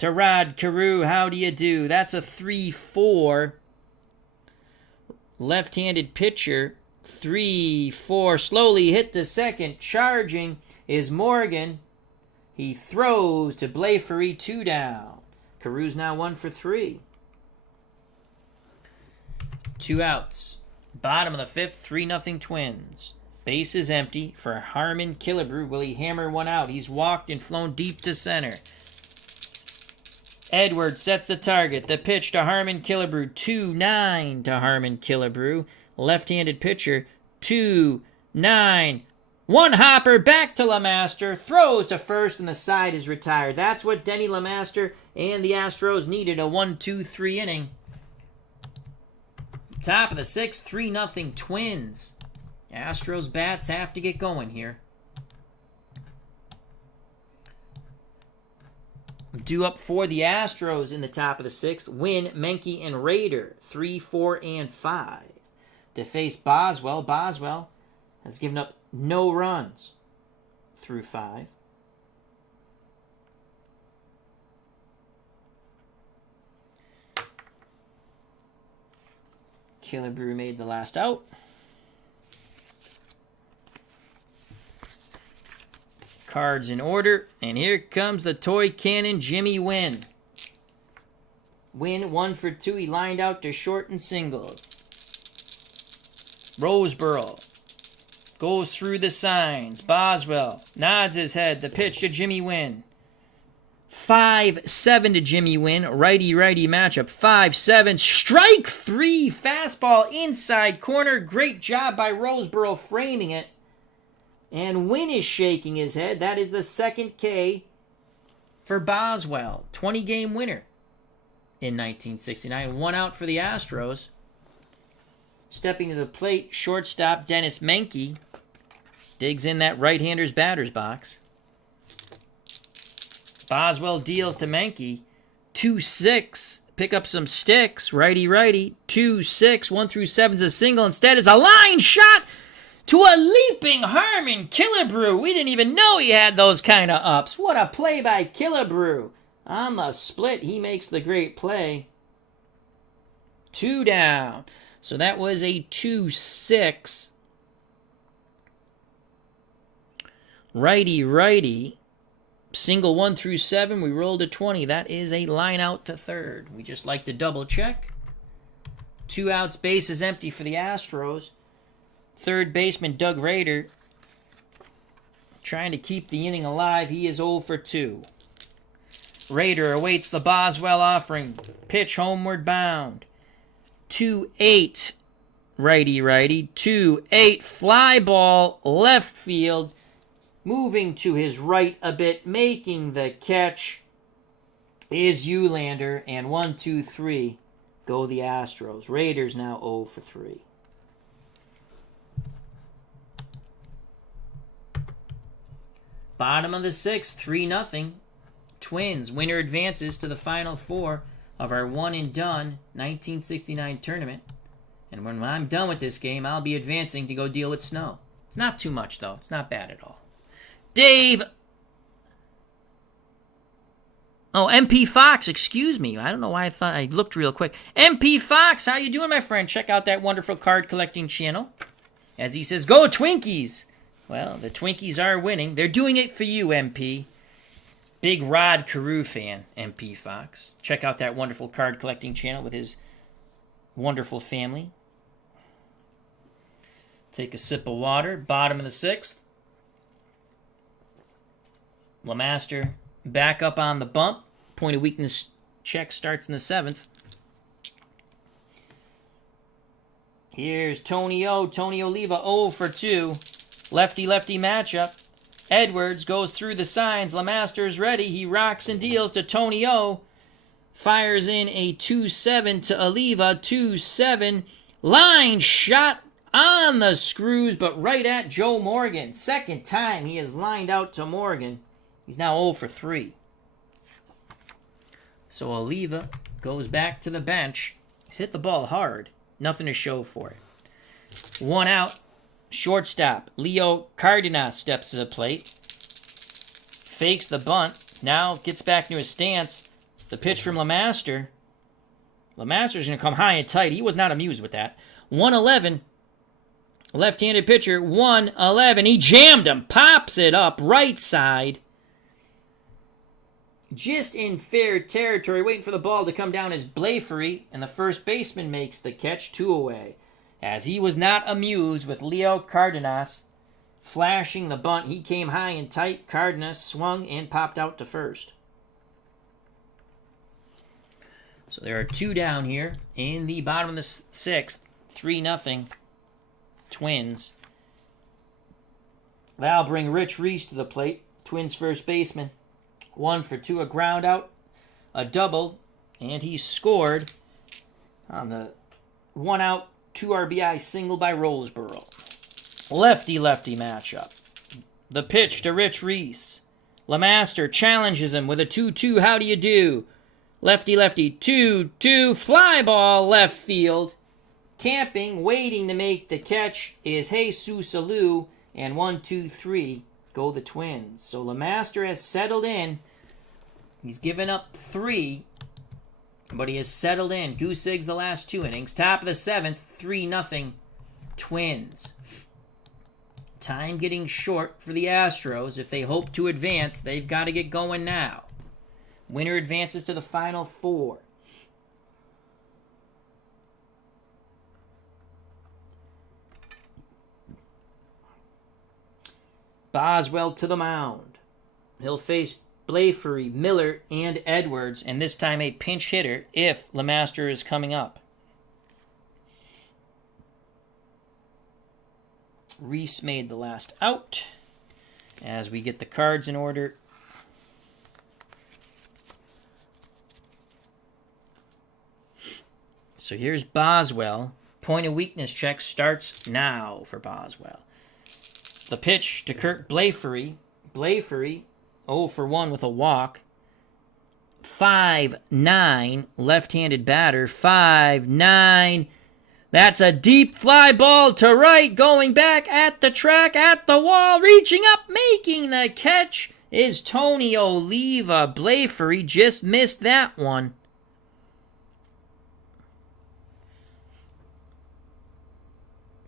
to Rod Carew. How do you do? That's a 3-4. Left-handed pitcher. 3-4. Slowly hit to second. Charging is Morgan. He throws to Blafery. 2 down. Carew's now 1 for 3. 2 outs. Bottom of the 5th, 3-0 Twins. Base is empty for Harmon Killebrew. Will he hammer one out? He's walked and flown deep to center. Edwards sets the target. The pitch to Harmon Killebrew. 2-9 to Harmon Killebrew. Left-handed pitcher. 2-9. One hopper back to LeMaster. Throws to first, and the side is retired. That's what Denny LeMaster and the Astros needed. A 1-2-3 inning. Top of the 6th, 3-0 Twins. Astros bats have to get going here. Due up for the Astros in the top of the 6th. Nguyen, Menke, and Rader. 3, 4, and 5. to face Boswell. Boswell has given up no runs through 5. Killebrew made the last out. Cards in order, and here comes the toy cannon, Jimmy Nguyen. Nguyen 1 for 2. He lined out to short and single. Roseboro goes through the signs. Boswell nods his head. The pitch to Jimmy Nguyen. 5-7 to Jimmy Nguyen. Righty-righty matchup. 5-7. Strike 3. Fastball inside corner. Great job by Roseboro framing it. And Nguyen is shaking his head. That is the second K for Boswell. 20-game winner in 1969. 1 out for the Astros. Stepping to the plate, shortstop Dennis Menke digs in that right-hander's batter's box. Boswell deals to Menke. 2-6. Pick up some sticks. Righty-righty. 2-6. 1 through 7's a single. Instead, it's a line shot to a leaping Harmon Killebrew. We didn't even know he had those kind of ups. What a play by Killebrew. On the split, he makes the great play. 2 down. So that was a 2-6. Righty-righty. Single 1 through 7. We rolled a 20. That is a line out to third. We just like to double check. 2 outs, base is empty for the Astros. Third baseman Doug Rader trying to keep the inning alive. He is 0 for 2. Rader awaits the Boswell offering. Pitch homeward bound. 2-8. Righty-righty. 2-8. Fly ball left field. Moving to his right a bit. Making the catch is Uhlander. And 1, 2, 3 go the Astros. Raiders now 0 for 3. Bottom of the 6th, 3-0. Twins. Winner advances to the Final Four of our 1-and-done 1969 tournament. And when I'm done with this game, I'll be advancing to go deal with snow. It's not too much, though. It's not bad at all. Dave. Oh, MP Fox, excuse me. I don't know why I thought I looked real quick. MP Fox, how you doing, my friend? Check out that wonderful card collecting channel. As he says, go Twinkies. Well, the Twinkies are winning. They're doing it for you, MP. Big Rod Carew fan, MP Fox. Check out that wonderful card collecting channel with his wonderful family. Take a sip of water. Bottom of the 6th. LeMaster back up on the bump. Point of weakness check starts in the 7th. Here's Tony O. Tony Oliva 0 for 2. Lefty-lefty matchup. Edwards goes through the signs. LeMaster's ready. He rocks and deals to Tony O. Fires in a 2-7 to Oliva. 2-7. Line shot on the screws, but right at Joe Morgan. Second time he has lined out to Morgan. He's now 0 for 3. So Oliva goes back to the bench. He's hit the ball hard. Nothing to show for it. 1 out. Shortstop, Leo Cardenas steps to the plate. Fakes the bunt. Now gets back into his stance. The pitch from LeMaster. LeMaster's going to come high and tight. He was not amused with that. 1-11. Left-handed pitcher, 1-11. He jammed him. Pops it up right side. Just in fair territory. Waiting for the ball to come down is Blafery. And the first baseman makes the catch. 2 away. As he was not amused with Leo Cardenas flashing the bunt, he came high and tight. Cardenas swung and popped out to first. So there are 2 down here in the bottom of the 6th. 3-0 Twins. That'll bring Rich Reese to the plate. Twins first baseman. 1 for 2, a ground out, a double, and he scored on the 1 out. 2 RBI single by Roseboro. Lefty-lefty matchup. The pitch to Rich Reese. LeMaster challenges him with a 2-2. How do you do? Lefty-lefty. 2-2. Fly ball left field. Camping, waiting to make the catch is Jesus Alou. And 1, 2, 3 go the Twins. So LeMaster has settled in. He's given up 3, but he has settled in. Goose eggs the last 2 innings. Top of the 7th, 3-0 Twins. Time getting short for the Astros. If they hope to advance, they've got to get going now. Winner advances to the Final Four. Boswell to the mound. He'll face Blafary, Miller, and Edwards, and this time a pinch hitter if LeMaster is coming up. Reese made the last out. As we get the cards in order. So here's Boswell. Point of weakness check starts now for Boswell. The pitch to Kirk Blafary. Blafary, 0 for 1 with a walk. 5-9, left-handed batter. 5-9. That's a deep fly ball to right, going back at the track, at the wall, reaching up, making the catch is Tony Oliva. Blafary just missed that one.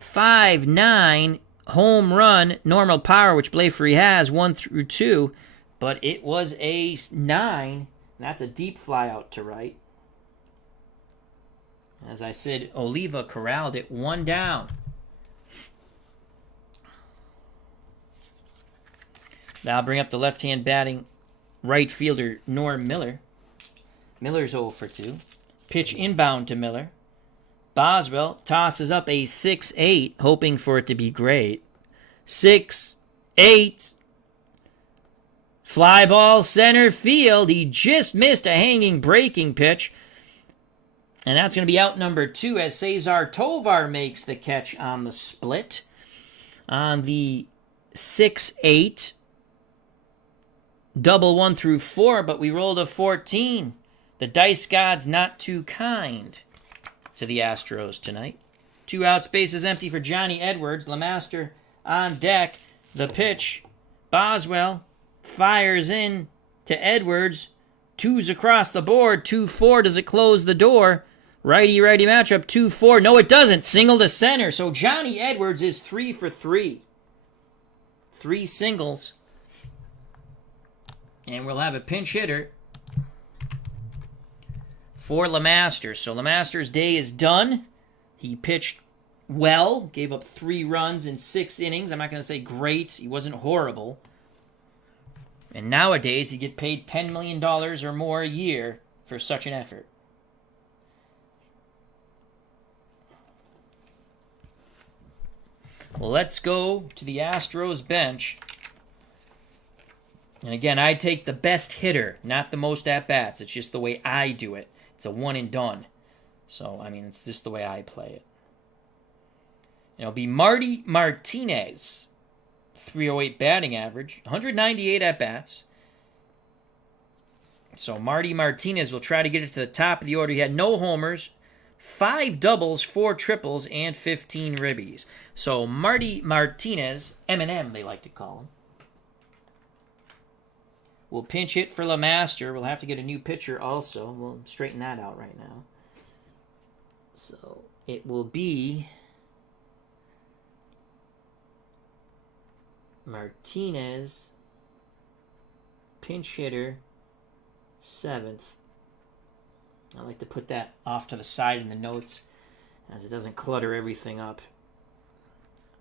.59 home run, normal power, which Blafary has, 1 through 2, but it was a 9. That's a deep fly out to right. As I said, Oliva corralled it, 1 down. That'll bring up the left-hand batting right fielder, Norm Miller. Miller's 0 for 2. Pitch inbound to Miller. Boswell tosses up a 6-8, hoping for it to be great. 6-8. Fly ball center field. He just missed a hanging breaking pitch. And that's going to be out number 2 as Cesar Tovar makes the catch on the split. On the 6-8. Double 1 through 4, but we rolled a 14. The dice gods not too kind to the Astros tonight. 2 outs, bases empty for Johnny Edwards. LeMaster on deck. The pitch. Boswell fires in to Edwards. 2's across the board. 2-4. Does it close the door? Righty-righty matchup. 2-4. No, it doesn't. Single to center. So Johnny Edwards is 3 for 3. 3 singles. And we'll have a pinch hitter for LeMaster. So LeMaster's day is done. He pitched well, gave up 3 runs in 6 innings. I'm not going to say great. He wasn't horrible. And nowadays, he get paid $10 million or more a year for such an effort. Let's go to the Astros bench. And again, I take the best hitter, not the most at-bats. It's just the way I do it. It's a 1-and-done. So, I mean, it's just the way I play it. And it'll be Marty Martinez. 308 batting average. 198 at-bats. So, Marty Martinez will try to get it to the top of the order. He had no homers, 5 doubles, 4 triples, and 15 ribbies. So, Marty Martinez, M&M they like to call him. We'll pinch hit for LeMaster. We'll have to get a new pitcher also. We'll straighten that out right now. So it will be Martinez, pinch hitter, 7th. I like to put that off to the side in the notes as it doesn't clutter everything up.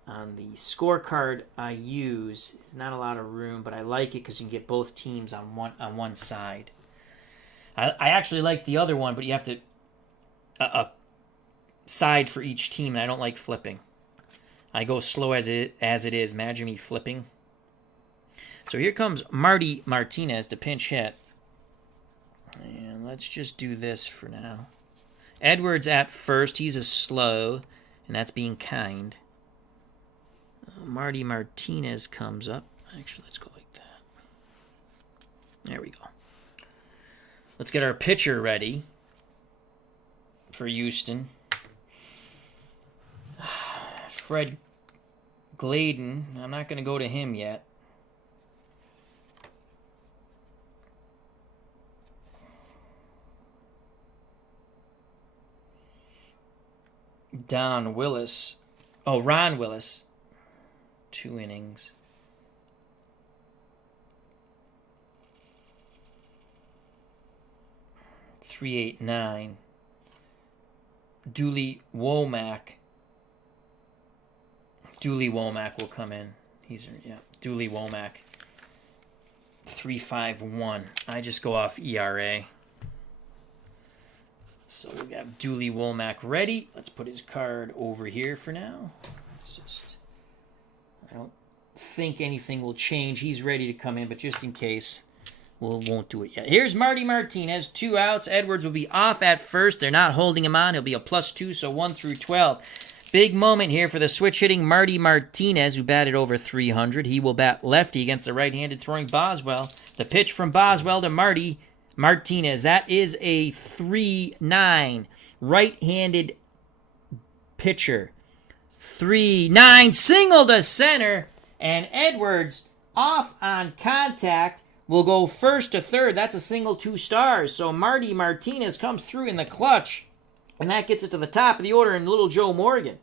On the scorecard I use, it's not a lot of room, but I like it because you can get both teams on one side. I actually like the other one, but you have to a side for each team, and I don't like flipping. I go slow as it is. Imagine me flipping. So here comes Marty Martinez to pinch hit. And let's just do this for now. Edwards at first. He's a slow, and that's being kind. Marty Martinez comes up. Actually, let's go like that. There we go. Let's get our pitcher ready for Houston. Fred Gladen. I'm not going to go to him yet. Don Willis. Oh, Ron Willis. 2 innings. .389. Dooley Womack. Dooley Womack will come in. Dooley Womack. 3.51. I just go off ERA. So we got Dooley Womack ready. Let's put his card over here for now. I don't think anything will change. He's ready to come in, but just in case, we won't do it yet. Here's Marty Martinez, 2 outs. Edwards will be off at first. They're not holding him on. He'll be a +2, so 1 through 12. Big moment here for the switch-hitting Marty Martinez, who batted over 300. He will bat lefty against the right-handed throwing Boswell. The pitch from Boswell to Marty Martinez. That is a 3-9 right-handed pitcher. 3-9 single to center, and Edwards off on contact will go first to third. That's a single 2 stars. So Marty Martinez comes through in the clutch, and that gets it to the top of the order in Little Joe Morgan.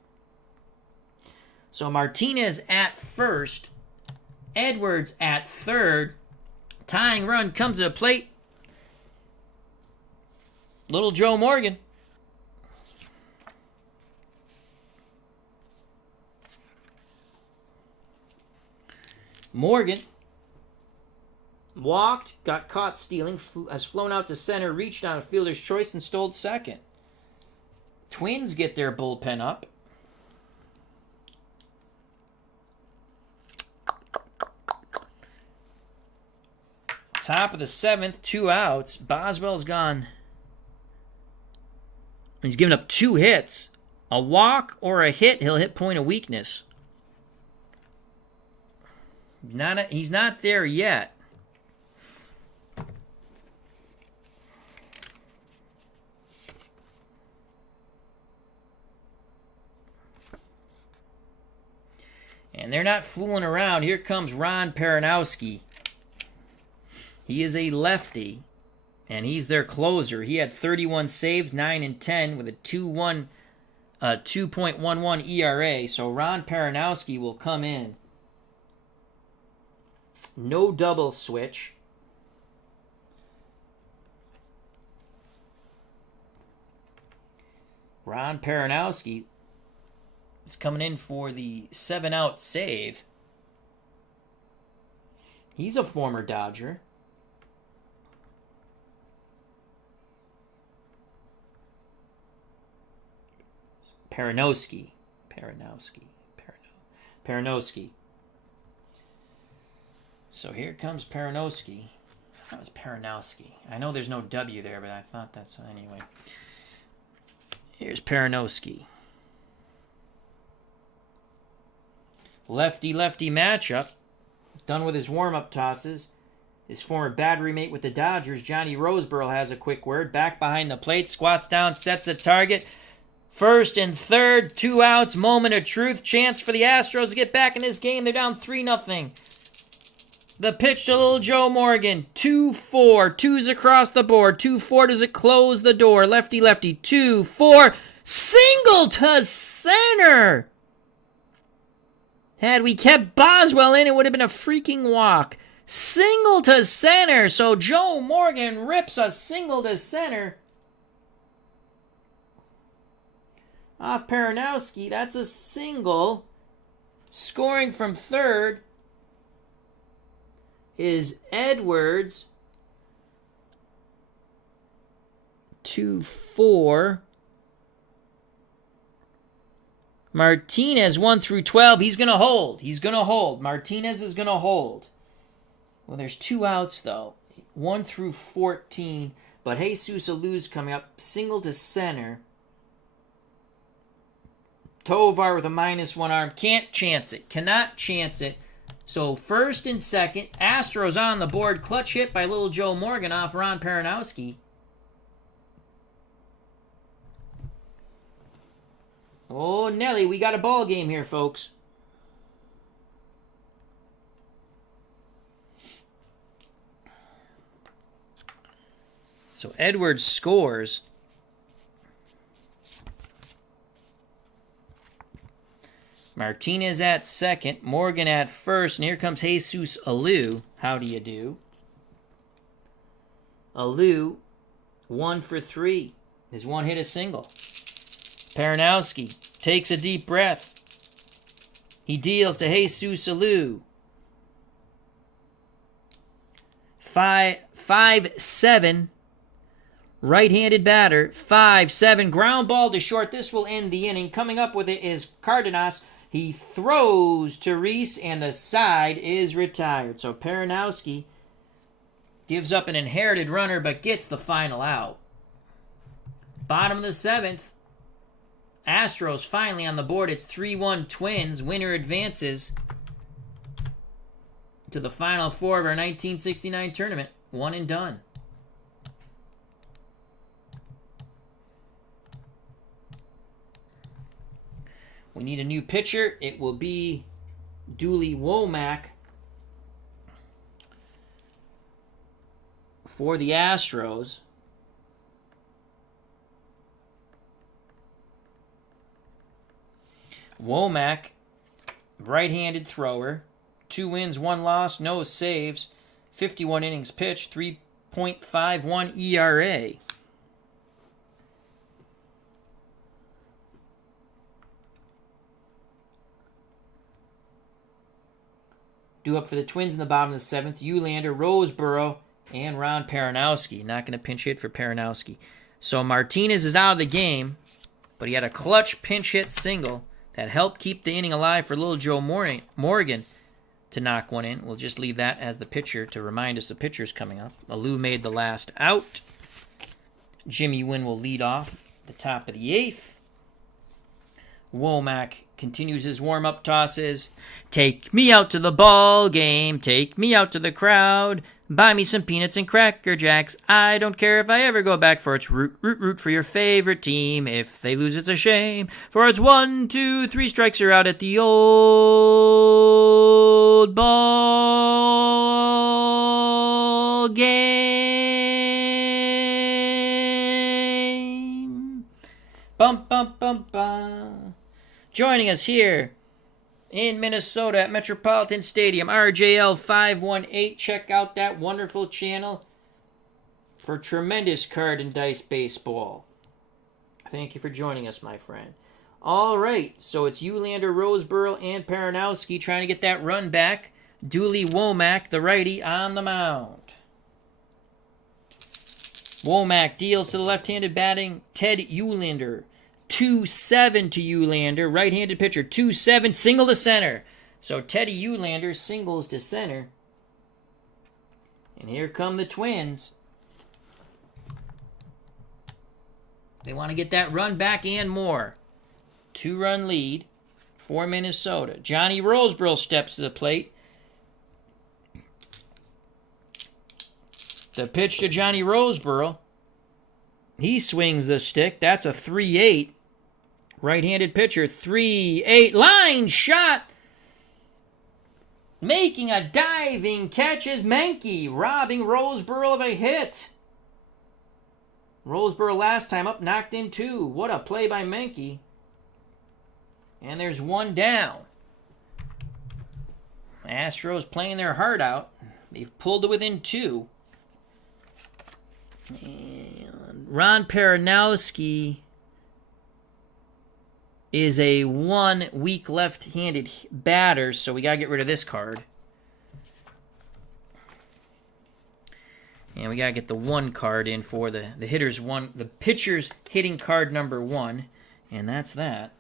So Martinez at first, Edwards at third. Tying run comes to the plate. Little Joe Morgan. Morgan walked, got caught stealing, has flown out to center, reached on a fielder's choice, and stole second. Twins get their bullpen up. Top of the 7th, 2 outs. Boswell's gone. He's given up 2 hits. A walk or a hit, he'll hit point of weakness. He's not there yet. And they're not fooling around. Here comes Ron Peranowski. He is a lefty, and he's their closer. He had 31 saves, 9 and 10, with a 2.11 ERA. So Ron Peranowski will come in. No double switch. Ron Peranowski is coming in for the 7-out save. He's a former Dodger. Peranowski. So here comes Peranowski. I thought it was Peranowski. I know there's no W there, but I thought that's anyway. Here's Peranowski. Lefty-lefty matchup. Done with his warm-up tosses. His former battery mate with the Dodgers, Johnny Roseborough, has a quick word. Back behind the plate, squats down, sets a target. First and third, 2 outs, moment of truth. Chance for the Astros to get back in this game. They're down 3-0. The pitch to Little Joe Morgan. 2-4. 2's across the board. 2-4. Does it close the door? Lefty-lefty. 2-4. Single to center. Had we kept Boswell in, it would have been a freaking walk. Single to center. So Joe Morgan rips a single to center. Off Peranowski. That's a single. Scoring from third is Edwards. 2-4. Martinez 1 through 12. He's going to hold. Martinez is going to hold. Well, there's 2 outs, though. 1 through 14. But Jesus Aluz coming up. Single to center. Tovar with a -1 arm. Can't chance it. Cannot chance it. So first and second. Astros on the board. Clutch hit by Little Joe Morgan off Ron Peranowski. Oh, Nelly, we got a ball game here, folks. So Edwards scores. Martinez at second. Morgan at first. And here comes Jesus Alou. How do you do? Alou, 1 for 3. His one hit a single. Paranowski takes a deep breath. He deals to Jesus Alou. 5-7. Right-handed batter. 5-7. Ground ball to short. This will end the inning. Coming up with it is Card&Dice. He throws to Reese, and the side is retired. So Paranowski gives up an inherited runner, but gets the final out. Bottom of the 7th. Astros finally on the board. It's 3-1 Twins. Winner advances to the Final Four of our 1969 tournament. 1&done. We need a new pitcher. It will be Dooley Womack for the Astros. Womack, right-handed thrower. 2 wins, 1 loss, no saves. 51 innings pitched, 3.51 ERA. Due up for the Twins in the bottom of the 7th. Ulander, Roseboro, and Ron Paranowski. Not going to pinch hit for Paranowski. So Martinez is out of the game, but he had a clutch pinch hit single that helped keep the inning alive for little Joe Morgan to knock one in. We'll just leave that as the pitcher to remind us the pitcher's coming up. Alou made the last out. Jimmy Nguyen will lead off the top of the 8th. Womack continues his warm-up tosses. Take me out to the ball game. Take me out to the crowd. Buy me some peanuts and Cracker Jacks. I don't care if I ever go back, for it's root for your favorite team. If they lose, it's a shame. For it's 1, 2, 3 strikes are out at the old ball game. Bum, bum, bum, bum. Joining us here in Minnesota at Metropolitan Stadium, RJL 518. Check out that wonderful channel for tremendous card and dice baseball. Thank you for joining us, my friend. All right, so it's Ulander, Roseboro, and Paranowski trying to get that run back. Dooley Womack, the righty, on the mound. Womack deals to the left-handed batting Ted Ulander. 2-7 to Ulander, right-handed pitcher, 2-7, single to center. So Teddy Ulander singles to center. And here come the Twins. They want to get that run back and more. 2-run lead for Minnesota. Johnny Roseboro steps to the plate. The pitch to Johnny Roseboro. He swings the stick. That's a 3-8. Right-handed pitcher, 3-8. Line shot. Making a diving catch is Menke, robbing Roseboro of a hit. Roseboro last time up, knocked in 2. What a play by Menke. And there's 1 down. Astros playing their heart out. They've pulled it within 2. And Ron Paranowski is a 1-weak left-handed batter, so we got to get rid of this card. And we got to get the 1 card in for the hitter's 1, the pitcher's hitting card number 1, and that's that.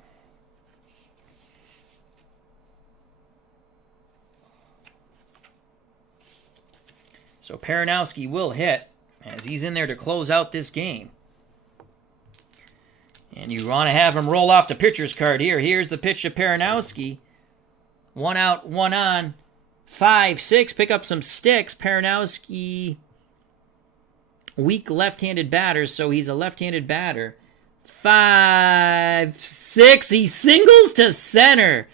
So Paranowski will hit as he's in there to close out this game. And you want to have him roll off the pitcher's card here. Here's the pitch to Paranowski. 1 out, 1 on. 5-6. Pick up some sticks. Paranowski, weak left-handed batter, so he's a left-handed batter. 5, 6. He singles to center.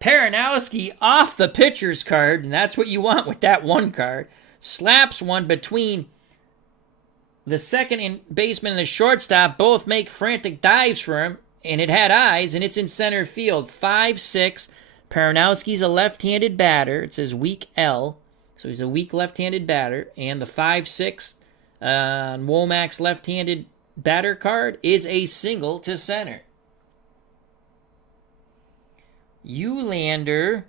Paranowski off the pitcher's card, and that's what you want with that one card. Slaps one between the second baseman and the shortstop. Both make frantic dives for him, and it had eyes, and it's in center field. 5-6. Paranowski's a left-handed batter. It says weak L, so he's a weak left-handed batter. And the 5-6 on Womac's left-handed batter card is a single to center. Ulander,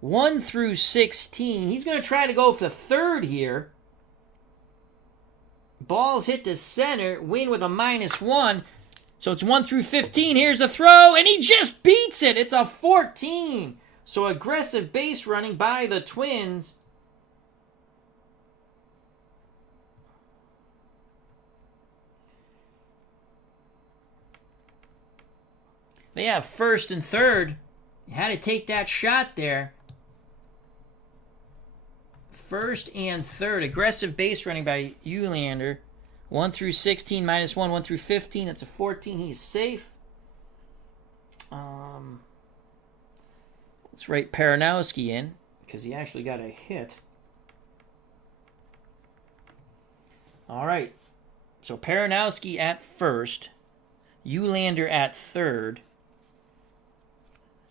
1 through 16. He's going to try to go for the third here. Ball's hit to center. Win with a -1. So it's 1 through 15. Here's the throw, and he just beats it. It's a 14. So aggressive base running by the Twins. They have first and third. You had to take that shot there. First and third. Aggressive base running by Ulander. 1 through 16, -1. 1 through 15. That's a 14. He's safe. Let's write Paranowski in, because he actually got a hit. All right. So Paranowski at first. Ulander at third.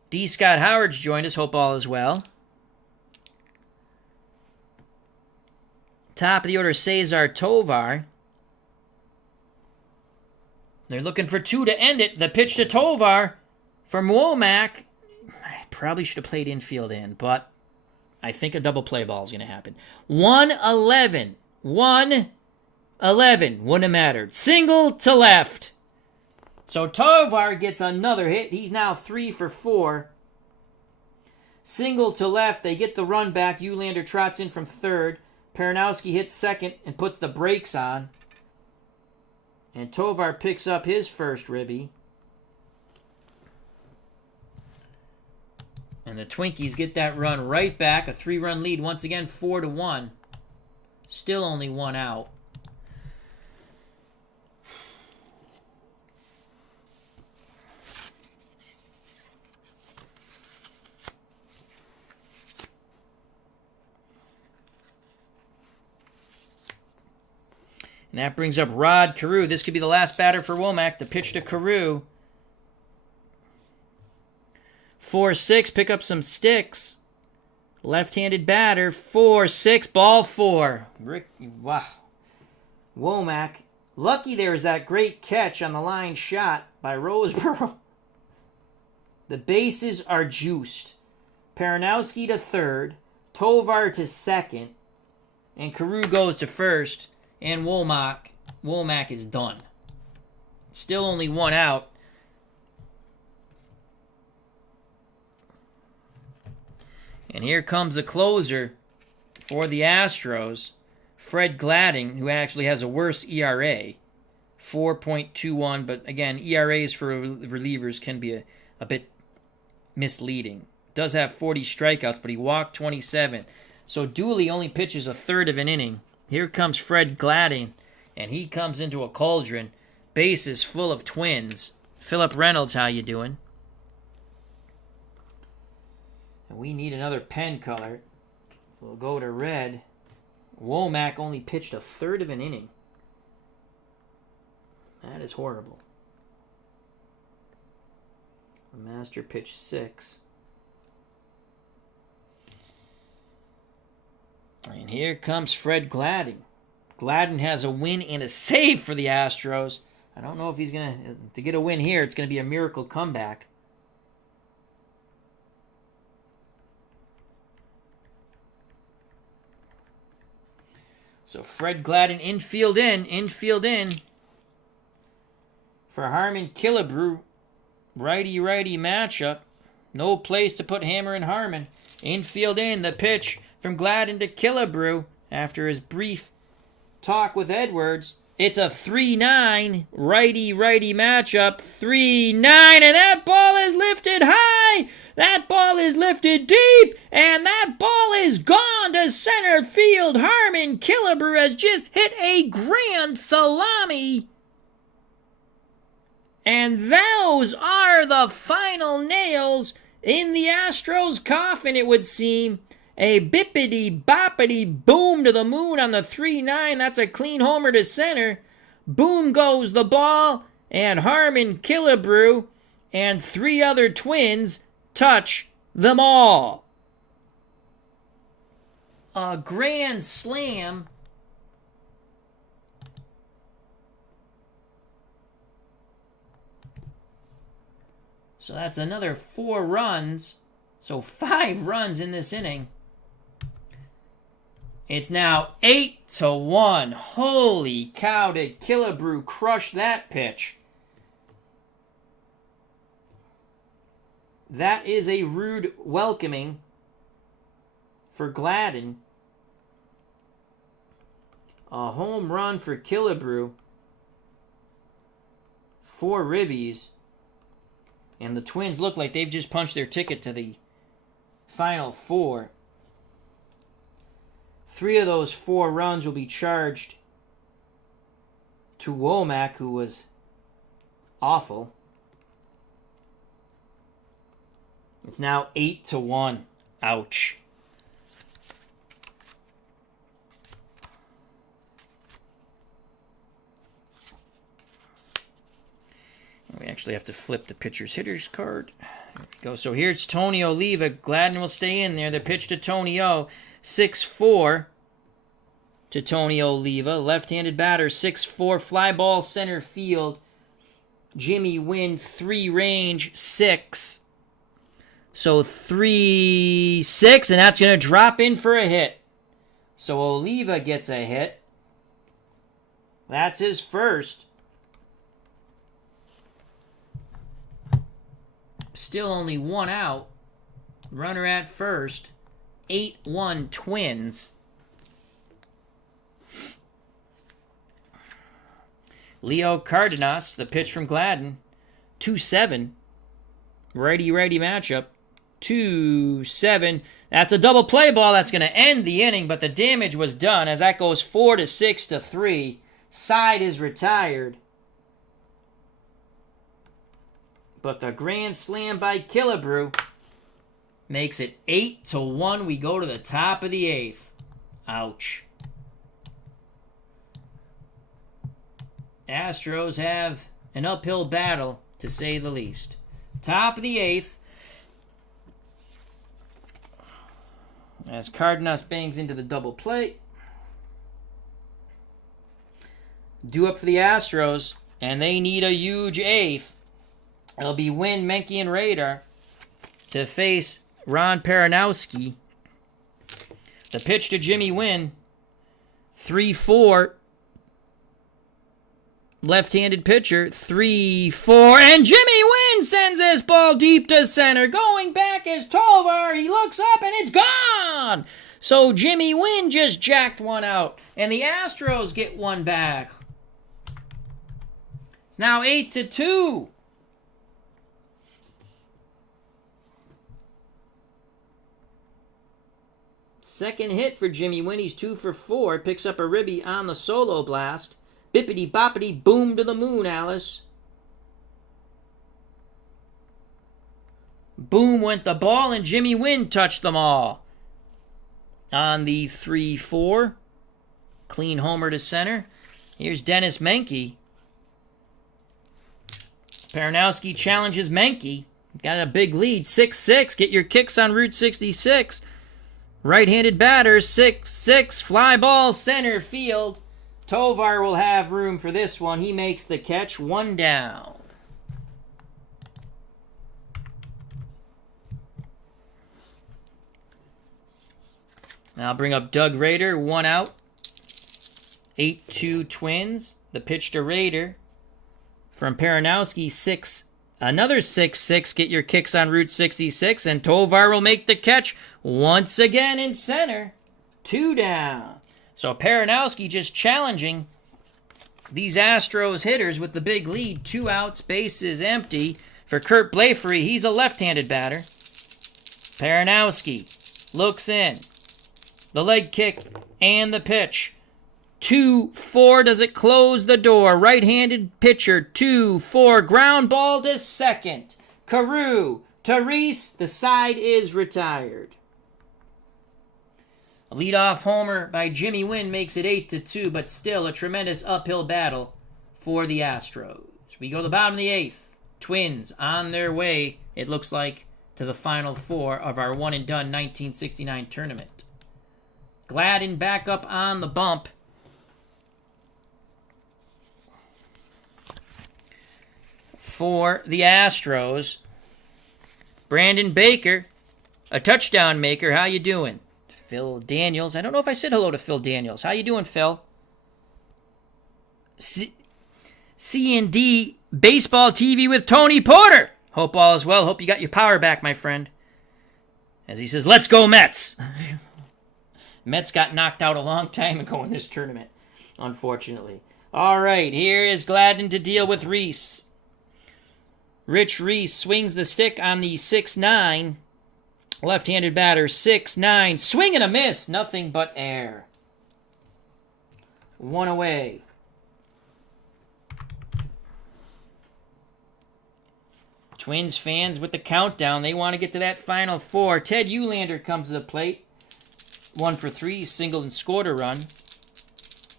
D. Scott Howard's joined us. Hope all is well. Top of the order, Cesar Tovar. They're looking for 2 to end it. The pitch to Tovar from Womack. I probably should have played infield in, but I think a double play ball is going to happen. 1-11. 1-11. Wouldn't have mattered. Single to left. So Tovar gets another hit. He's now 3 for 4. Single to left. They get the run back. Ulander trots in from third. Paranowski hits second and puts the brakes on. And Tovar picks up his first ribby. And the Twinkies get that run right back. A 3-run lead. Once again, 4-1. Still only 1 out. And that brings up Rod Carew. This could be the last batter for Womack. The pitch to Carew. 4-6. Pick up some sticks. Left-handed batter. 4-6. Ball 4. Wow. Womack. Lucky there was that great catch on the line shot by Roseboro. The bases are juiced. Paranowski to third. Tovar to second. And Carew goes to first. And Womack is done. Still only 1 out. And here comes the closer for the Astros, Fred Gladding, who actually has a worse ERA, 4.21. But again, ERAs for relievers can be a bit misleading. Does have 40 strikeouts, but he walked 27. So Dooley only pitches a third of an inning. Here comes Fred Gladding, and he comes into a cauldron. Bases full of Twins. Philip Reynolds, how you doing? And we need another pen color. We'll go to red. Womack only pitched a third of an inning. That is horrible. LeMaster pitched 6. And here comes Fred Gladding. Gladding has a win and a save for the Astros. I don't know if he's going to get a win here. It's going to be a miracle comeback. So Fred Gladding, infield in. For Harmon Killebrew, righty-righty matchup. No place to put Hammer and Harmon. Infield in, the pitch from Gladding to Killebrew after his brief talk with Edwards. It's a 3-9 righty-righty matchup. 3-9, and that ball is lifted high. That ball is lifted deep, and that ball is gone to center field. Harmon Killebrew has just hit a grand salami. And those are the final nails in the Astros' coffin, it would seem. A bippity-boppity boom to the moon on the 3-9. That's a clean homer to center. Boom goes the ball, and Harmon Killebrew and 3 other Twins touch them all. A grand slam. So that's another 4 runs. So 5 runs in this inning. It's now 8-1. Holy cow, did Killebrew crush that pitch. That is a rude welcoming for Gladden. A home run for Killebrew. 4 ribbies. And the Twins look like they've just punched their ticket to the Final 4. 3 of those 4 runs will be charged to Womack, who was awful. It's now 8-1. Ouch. We actually have to flip the pitcher's hitters card. There we go. So here's Tony Oliva. Gladden will stay in there. The pitch to Tony O. 6-4 to Tony Oliva. Left-handed batter, 6-4. Fly ball center field. Jimmy Nguyen, 3 range, 6. So 3-6, and that's going to drop in for a hit. So Oliva gets a hit. That's his first. Still only 1 out. Runner at first. 8-1 Twins. Leo Cardenas, the pitch from Gladden. 2-7. Righty-righty matchup. 2-7. That's a double play ball. That's going to end the inning, but the damage was done as that goes 4-6-3. Side is retired. But the grand slam by Killebrew makes it 8-1. We go to the top of the 8th. Ouch. Astros have an uphill battle, to say the least. Top of the 8th. As Cardenas bangs into the double play. Due up for the Astros, and they need a huge 8th. It'll be Nguyen, Menke, and Radar to face Ron Peranowski. The pitch to Jimmy Nguyen. 3-4. Left-handed pitcher. 3-4. And Jimmy Nguyen sends this ball deep to center. Going back is Tovar. He looks up and it's gone. So Jimmy Nguyen just jacked one out. And the Astros get one back. It's now 8-2. Second hit for Jimmy Nguyen. He's 2 for 4. Picks up a ribby on the solo blast. Bippity boppity boom to the moon, Alice. Boom went the ball, and Jimmy Nguyen touched them all. On the 3-4. Clean homer to center. Here's Dennis Menke. Peranowski challenges Menke. Got a big lead. 6-6. Get your kicks on Route 66. Right-handed batter, 6-6, fly ball, center field. Tovar will have room for this one. He makes the catch, 1 down. Now I'll bring up Doug Rader, 1 out. 8-2 Twins. The pitch to Rader. From Peranowski, 6. Another 6-6. Get your kicks on Route 66. And Tovar will make the catch once again in center. 2 down. So Peranowski just challenging these Astros hitters with the big lead. 2 outs, bases empty. For Kurt Blafary, he's a left-handed batter. Paranowski looks in. The leg kick and the pitch. 2-4. Does it close the door? Right-handed pitcher. 2-4. Ground ball to second. Carew to Reese. The side is retired. A leadoff homer by Jimmy Nguyen makes it 8-2, but still a tremendous uphill battle for the Astros. We go to the bottom of the 8th. Twins on their way, it looks like, to the Final Four of our one-and-done 1969 tournament. Gladden back up on the bump. For the Astros, Brandon Baker, a touchdown maker. How you doing? Phil Daniels. I don't know if I said hello to Phil Daniels. How you doing, Phil? C&D Baseball TV with Tony Porter. Hope all is well. Hope you got your power back, my friend. As he says, let's go Mets. Mets got knocked out a long time ago in this tournament, unfortunately. All right, here is Gladden to deal with Reese. Rich Reese swings the stick on the 6-9. Left-handed batter, 6-9. Swing and a miss. Nothing but air. 1 away. Twins fans with the countdown. They want to get to that Final Four. Ted Eulander comes to the plate. 1 for 3. Singled and scored a run.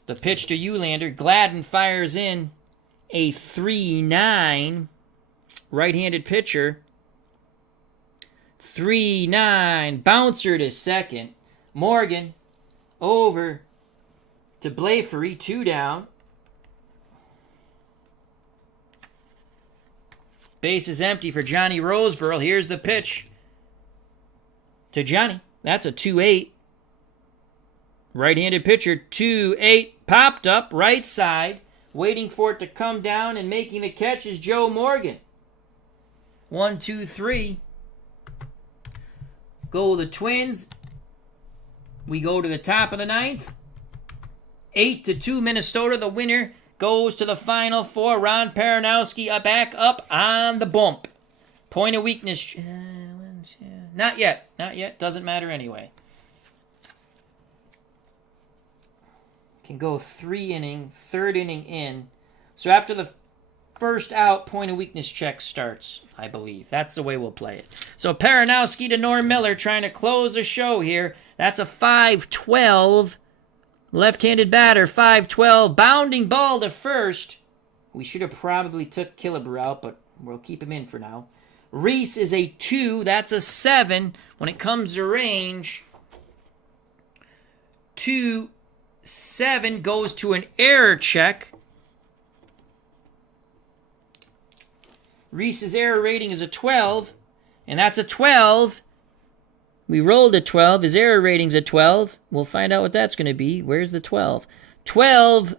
The pitch to Eulander. Gladden fires in a 3-9. Right-handed pitcher. 3-9. Bouncer to second. Morgan over to Blafary. 2 down. Base is empty for Johnny Roseborough. Here's the pitch to Johnny. That's a 2-8. Right-handed pitcher, 2-8. Popped up, right side. Waiting for it to come down and making the catch is Joe Morgan. 1, 2, 3. Go the Twins. We go to the top of the 9th. 8-2 Minnesota. The winner goes to the Final Four. Ron Paranowski back up on the bump. Point of weakness. Not yet. Not yet. Doesn't matter anyway. Can go 3 inning, 3rd inning in. So after the first out, point of weakness check starts, I believe. That's the way we'll play it. So Paranowski to Norm Miller trying to close the show here. That's a 5-12. Left-handed batter, 5-12. Bounding ball to first. We should have probably took Killebrew out, but we'll keep him in for now. Reese is a 2. That's a 7. When it comes to range, 2-7 goes to an error check. Reese's error rating is a 12, and that's a 12. We rolled a 12. His error rating's a 12. We'll find out what that's going to be. Where's the 12? 12.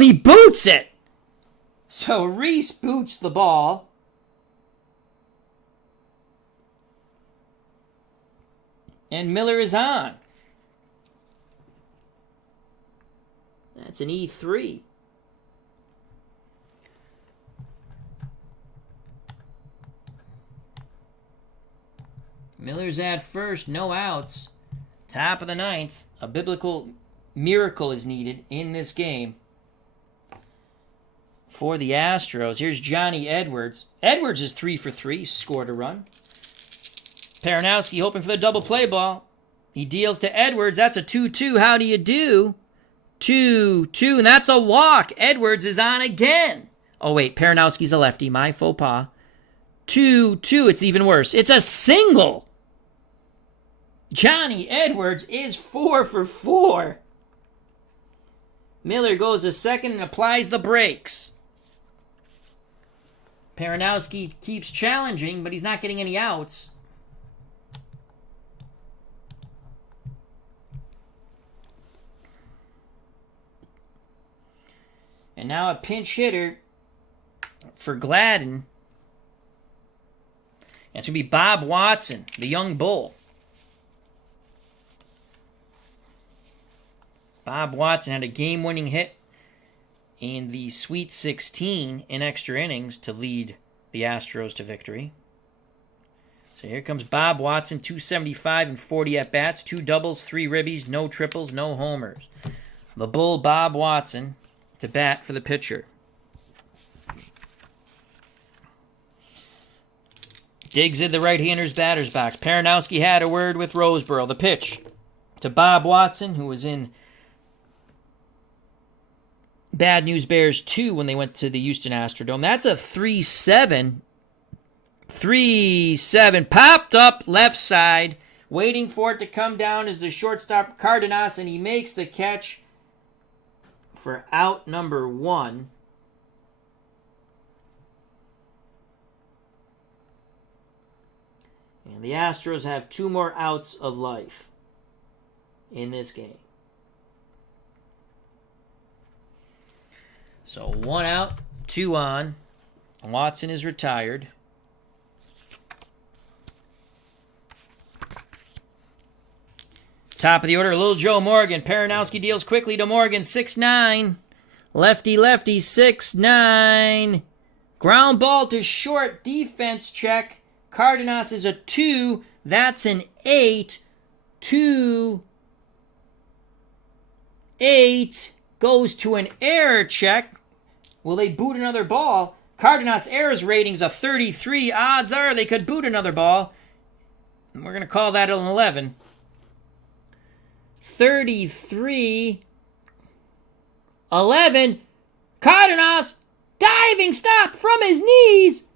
He boots it. So Reese boots the ball. And Miller is on. That's an E3. Miller's at first, no outs. Top of the 9th. A biblical miracle is needed in this game for the Astros. Here's Johnny Edwards. Edwards is 3 for 3, scored a run. Paranowski hoping for the double play ball. He deals to Edwards. That's a 2-2. How do you do? 2-2, and that's a walk. Edwards is on again. Oh, wait, Paranowski's a lefty. My faux pas. 2-2, it's even worse. It's a single. Johnny Edwards is 4 for 4. Miller goes to second and applies the brakes. Paranowski keeps challenging, but he's not getting any outs. And now a pinch hitter for Gladden. And it's going to be Bob Watson, the young bull. Bob Watson had a game-winning hit in the Sweet 16 in extra innings to lead the Astros to victory. So here comes Bob Watson, 275 and 40 at-bats, 2 doubles, 3 ribbies, no triples, no homers. The Bull, Bob Watson, to bat for the pitcher. Digs in the right-hander's batter's box. Paranowski had a word with Roseboro. The pitch to Bob Watson, who was in Bad News Bears 2 when they went to the Houston Astrodome. That's a 3-7. 3-7. Popped up left side. Waiting for it to come down is the shortstop Card&Dice, and he makes the catch for out number 1. And the Astros have 2 more outs of life in this game. So 1 out, 2 on. Watson is retired. Top of the order, Little Joe Morgan. Paranowski deals quickly to Morgan, 6-9. Lefty, 6-9. Ground ball to short, defense check. Card&Dice is a 2. That's an 8. 2. 8. Goes to an error check. Will they boot another ball? Card&Dice errors rating's a 33. Odds are they could boot another ball. We're going to call that an 11. 33. 11. Card&Dice diving stop from his knees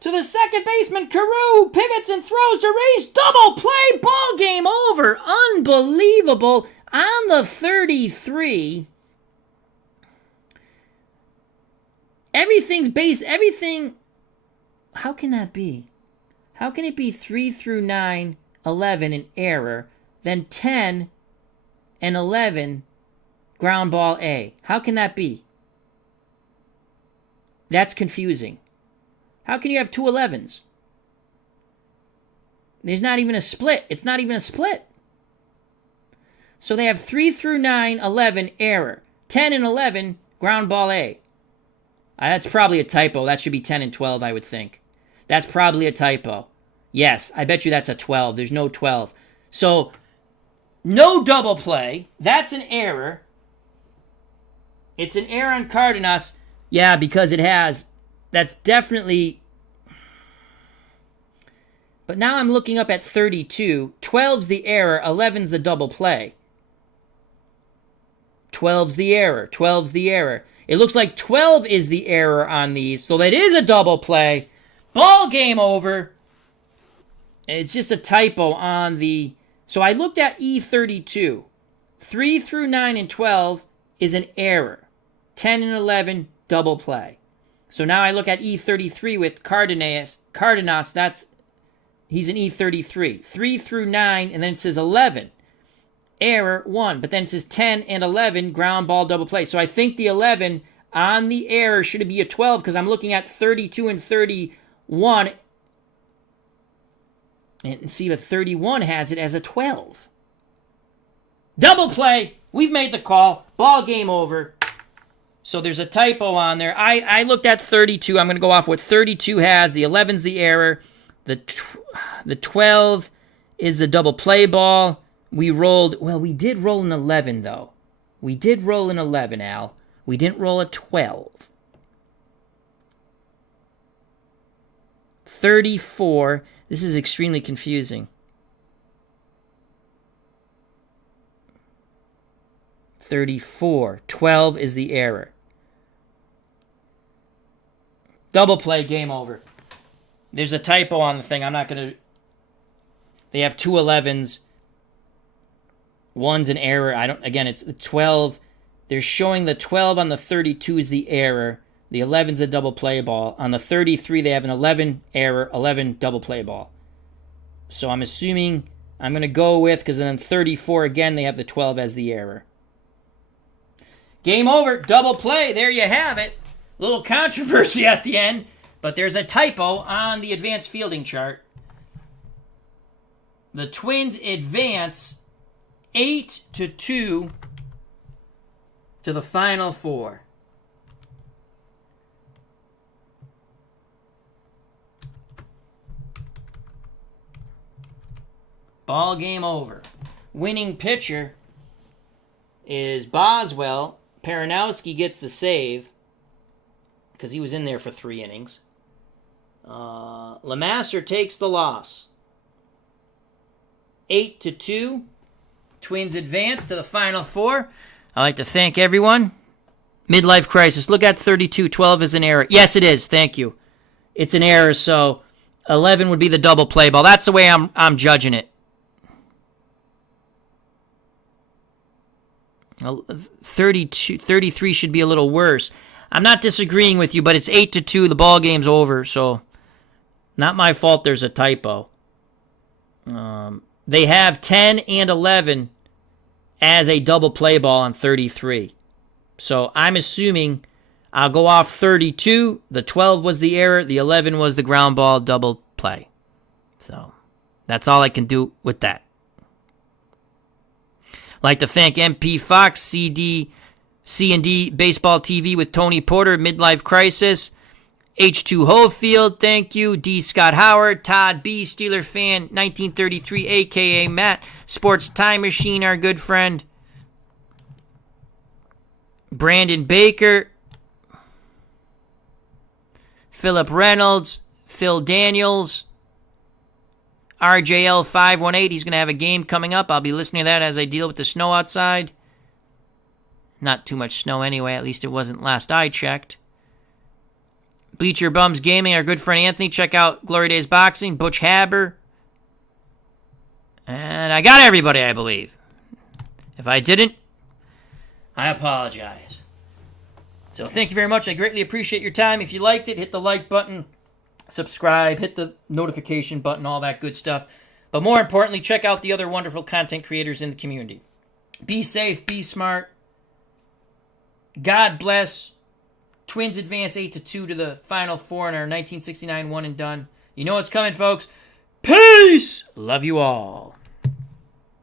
to the second baseman. Carew pivots and throws to raise. Double play. Ball game over. Unbelievable. On the 33. Everything. How can that be? How can it be 3 through 9, 11 an error, then 10 and 11 ground ball A? How can that be? That's confusing. How can you have 2 11s? There's not even a split. It's not even a split. So they have 3 through 9, 11 error, 10 and 11 ground ball A. That's probably a typo. That should be 10 and 12, I would think. That's probably a typo. Yes, I bet you that's a 12. There's no 12. So, no double play. That's an error. It's an error on Card&Dice. Yeah, because it has. That's definitely. But now I'm looking up at 32. 12's the error. 11's the double play. 12's the error. 12's the error. It looks like 12 is the error on these, so that is a double play. Ball game over. It's just a typo on the. So I looked at E32. 3 through 9 and 12 is an error. 10 and 11, double play. So now I look at E33 with Card&Dice. That's. He's an E33. 3 through 9, and then it says 11. Error 1, but then it says 10 and 11 ground ball double play. So I think the 11 on the error should be a 12 because I'm looking at 32 and 31 and see if 31 has it as a 12. Double play. We've made the call. Ball game over. So there's a typo on there. I looked at 32. I'm going to go off what 32 has. The 11's the error. The 12 is the double play ball. We did roll an 11, though. We did roll an 11, Al. We didn't roll a 12. 34. This is extremely confusing. 34. 12 is the error. Double play, game over. There's a typo on the thing. I'm not going to. They have 2 11s. One's an error. It's the 12. They're showing the 12 on the 32 is the error. The 11's a double play ball. On the 33, they have an 11 error, 11 double play ball. So I'm assuming I'm going to go with, because then 34, again, they have the 12 as the error. Game over. Double play. There you have it. Little controversy at the end, but there's a typo on the advanced fielding chart. The Twins advance 8-2 to the Final Four. Ball game over. Winning pitcher is Boswell. Peronowski gets the save because he was in there for 3 innings. LeMaster takes the loss. 8-2. Twins advance to the Final Four. I'd like to thank everyone. Midlife crisis. Look at 32. 12 is an error. Yes, it is. Thank you. It's an error, so 11 would be the double play ball. That's the way I'm judging it. 33 should be a little worse. I'm not disagreeing with you, but it's 8-2. The ball game's over, so not my fault there's a typo. They have 10 and 11 as a double play ball on 33. So I'm assuming I'll go off 32. The 12 was the error. The 11 was the ground ball double play. So that's all I can do with that. I'd like to thank MP Fox, C&D Baseball TV with Tony Porter, Midlife Crisis, H2 Hofield, thank you, D. Scott Howard, Todd B. Steeler Fan, 1933, a.k.a. Matt, Sports Time Machine, our good friend, Brandon Baker, Philip Reynolds, Phil Daniels, RJL 518, he's going to have a game coming up. I'll be listening to that as I deal with the snow outside. Not too much snow anyway, at least it wasn't last I checked. Bleacher Bums Gaming, our good friend Anthony. Check out Glory Days Boxing, Butch Haber. And I got everybody, I believe. If I didn't, I apologize. So thank you very much. I greatly appreciate your time. If you liked it, hit the like button. Subscribe, hit the notification button, all that good stuff. But more importantly, check out the other wonderful content creators in the community. Be safe, be smart. God bless. Twins advance 8-2 to the Final Four in our 1969 1 and done. You know what's coming, folks. Peace! Love you all.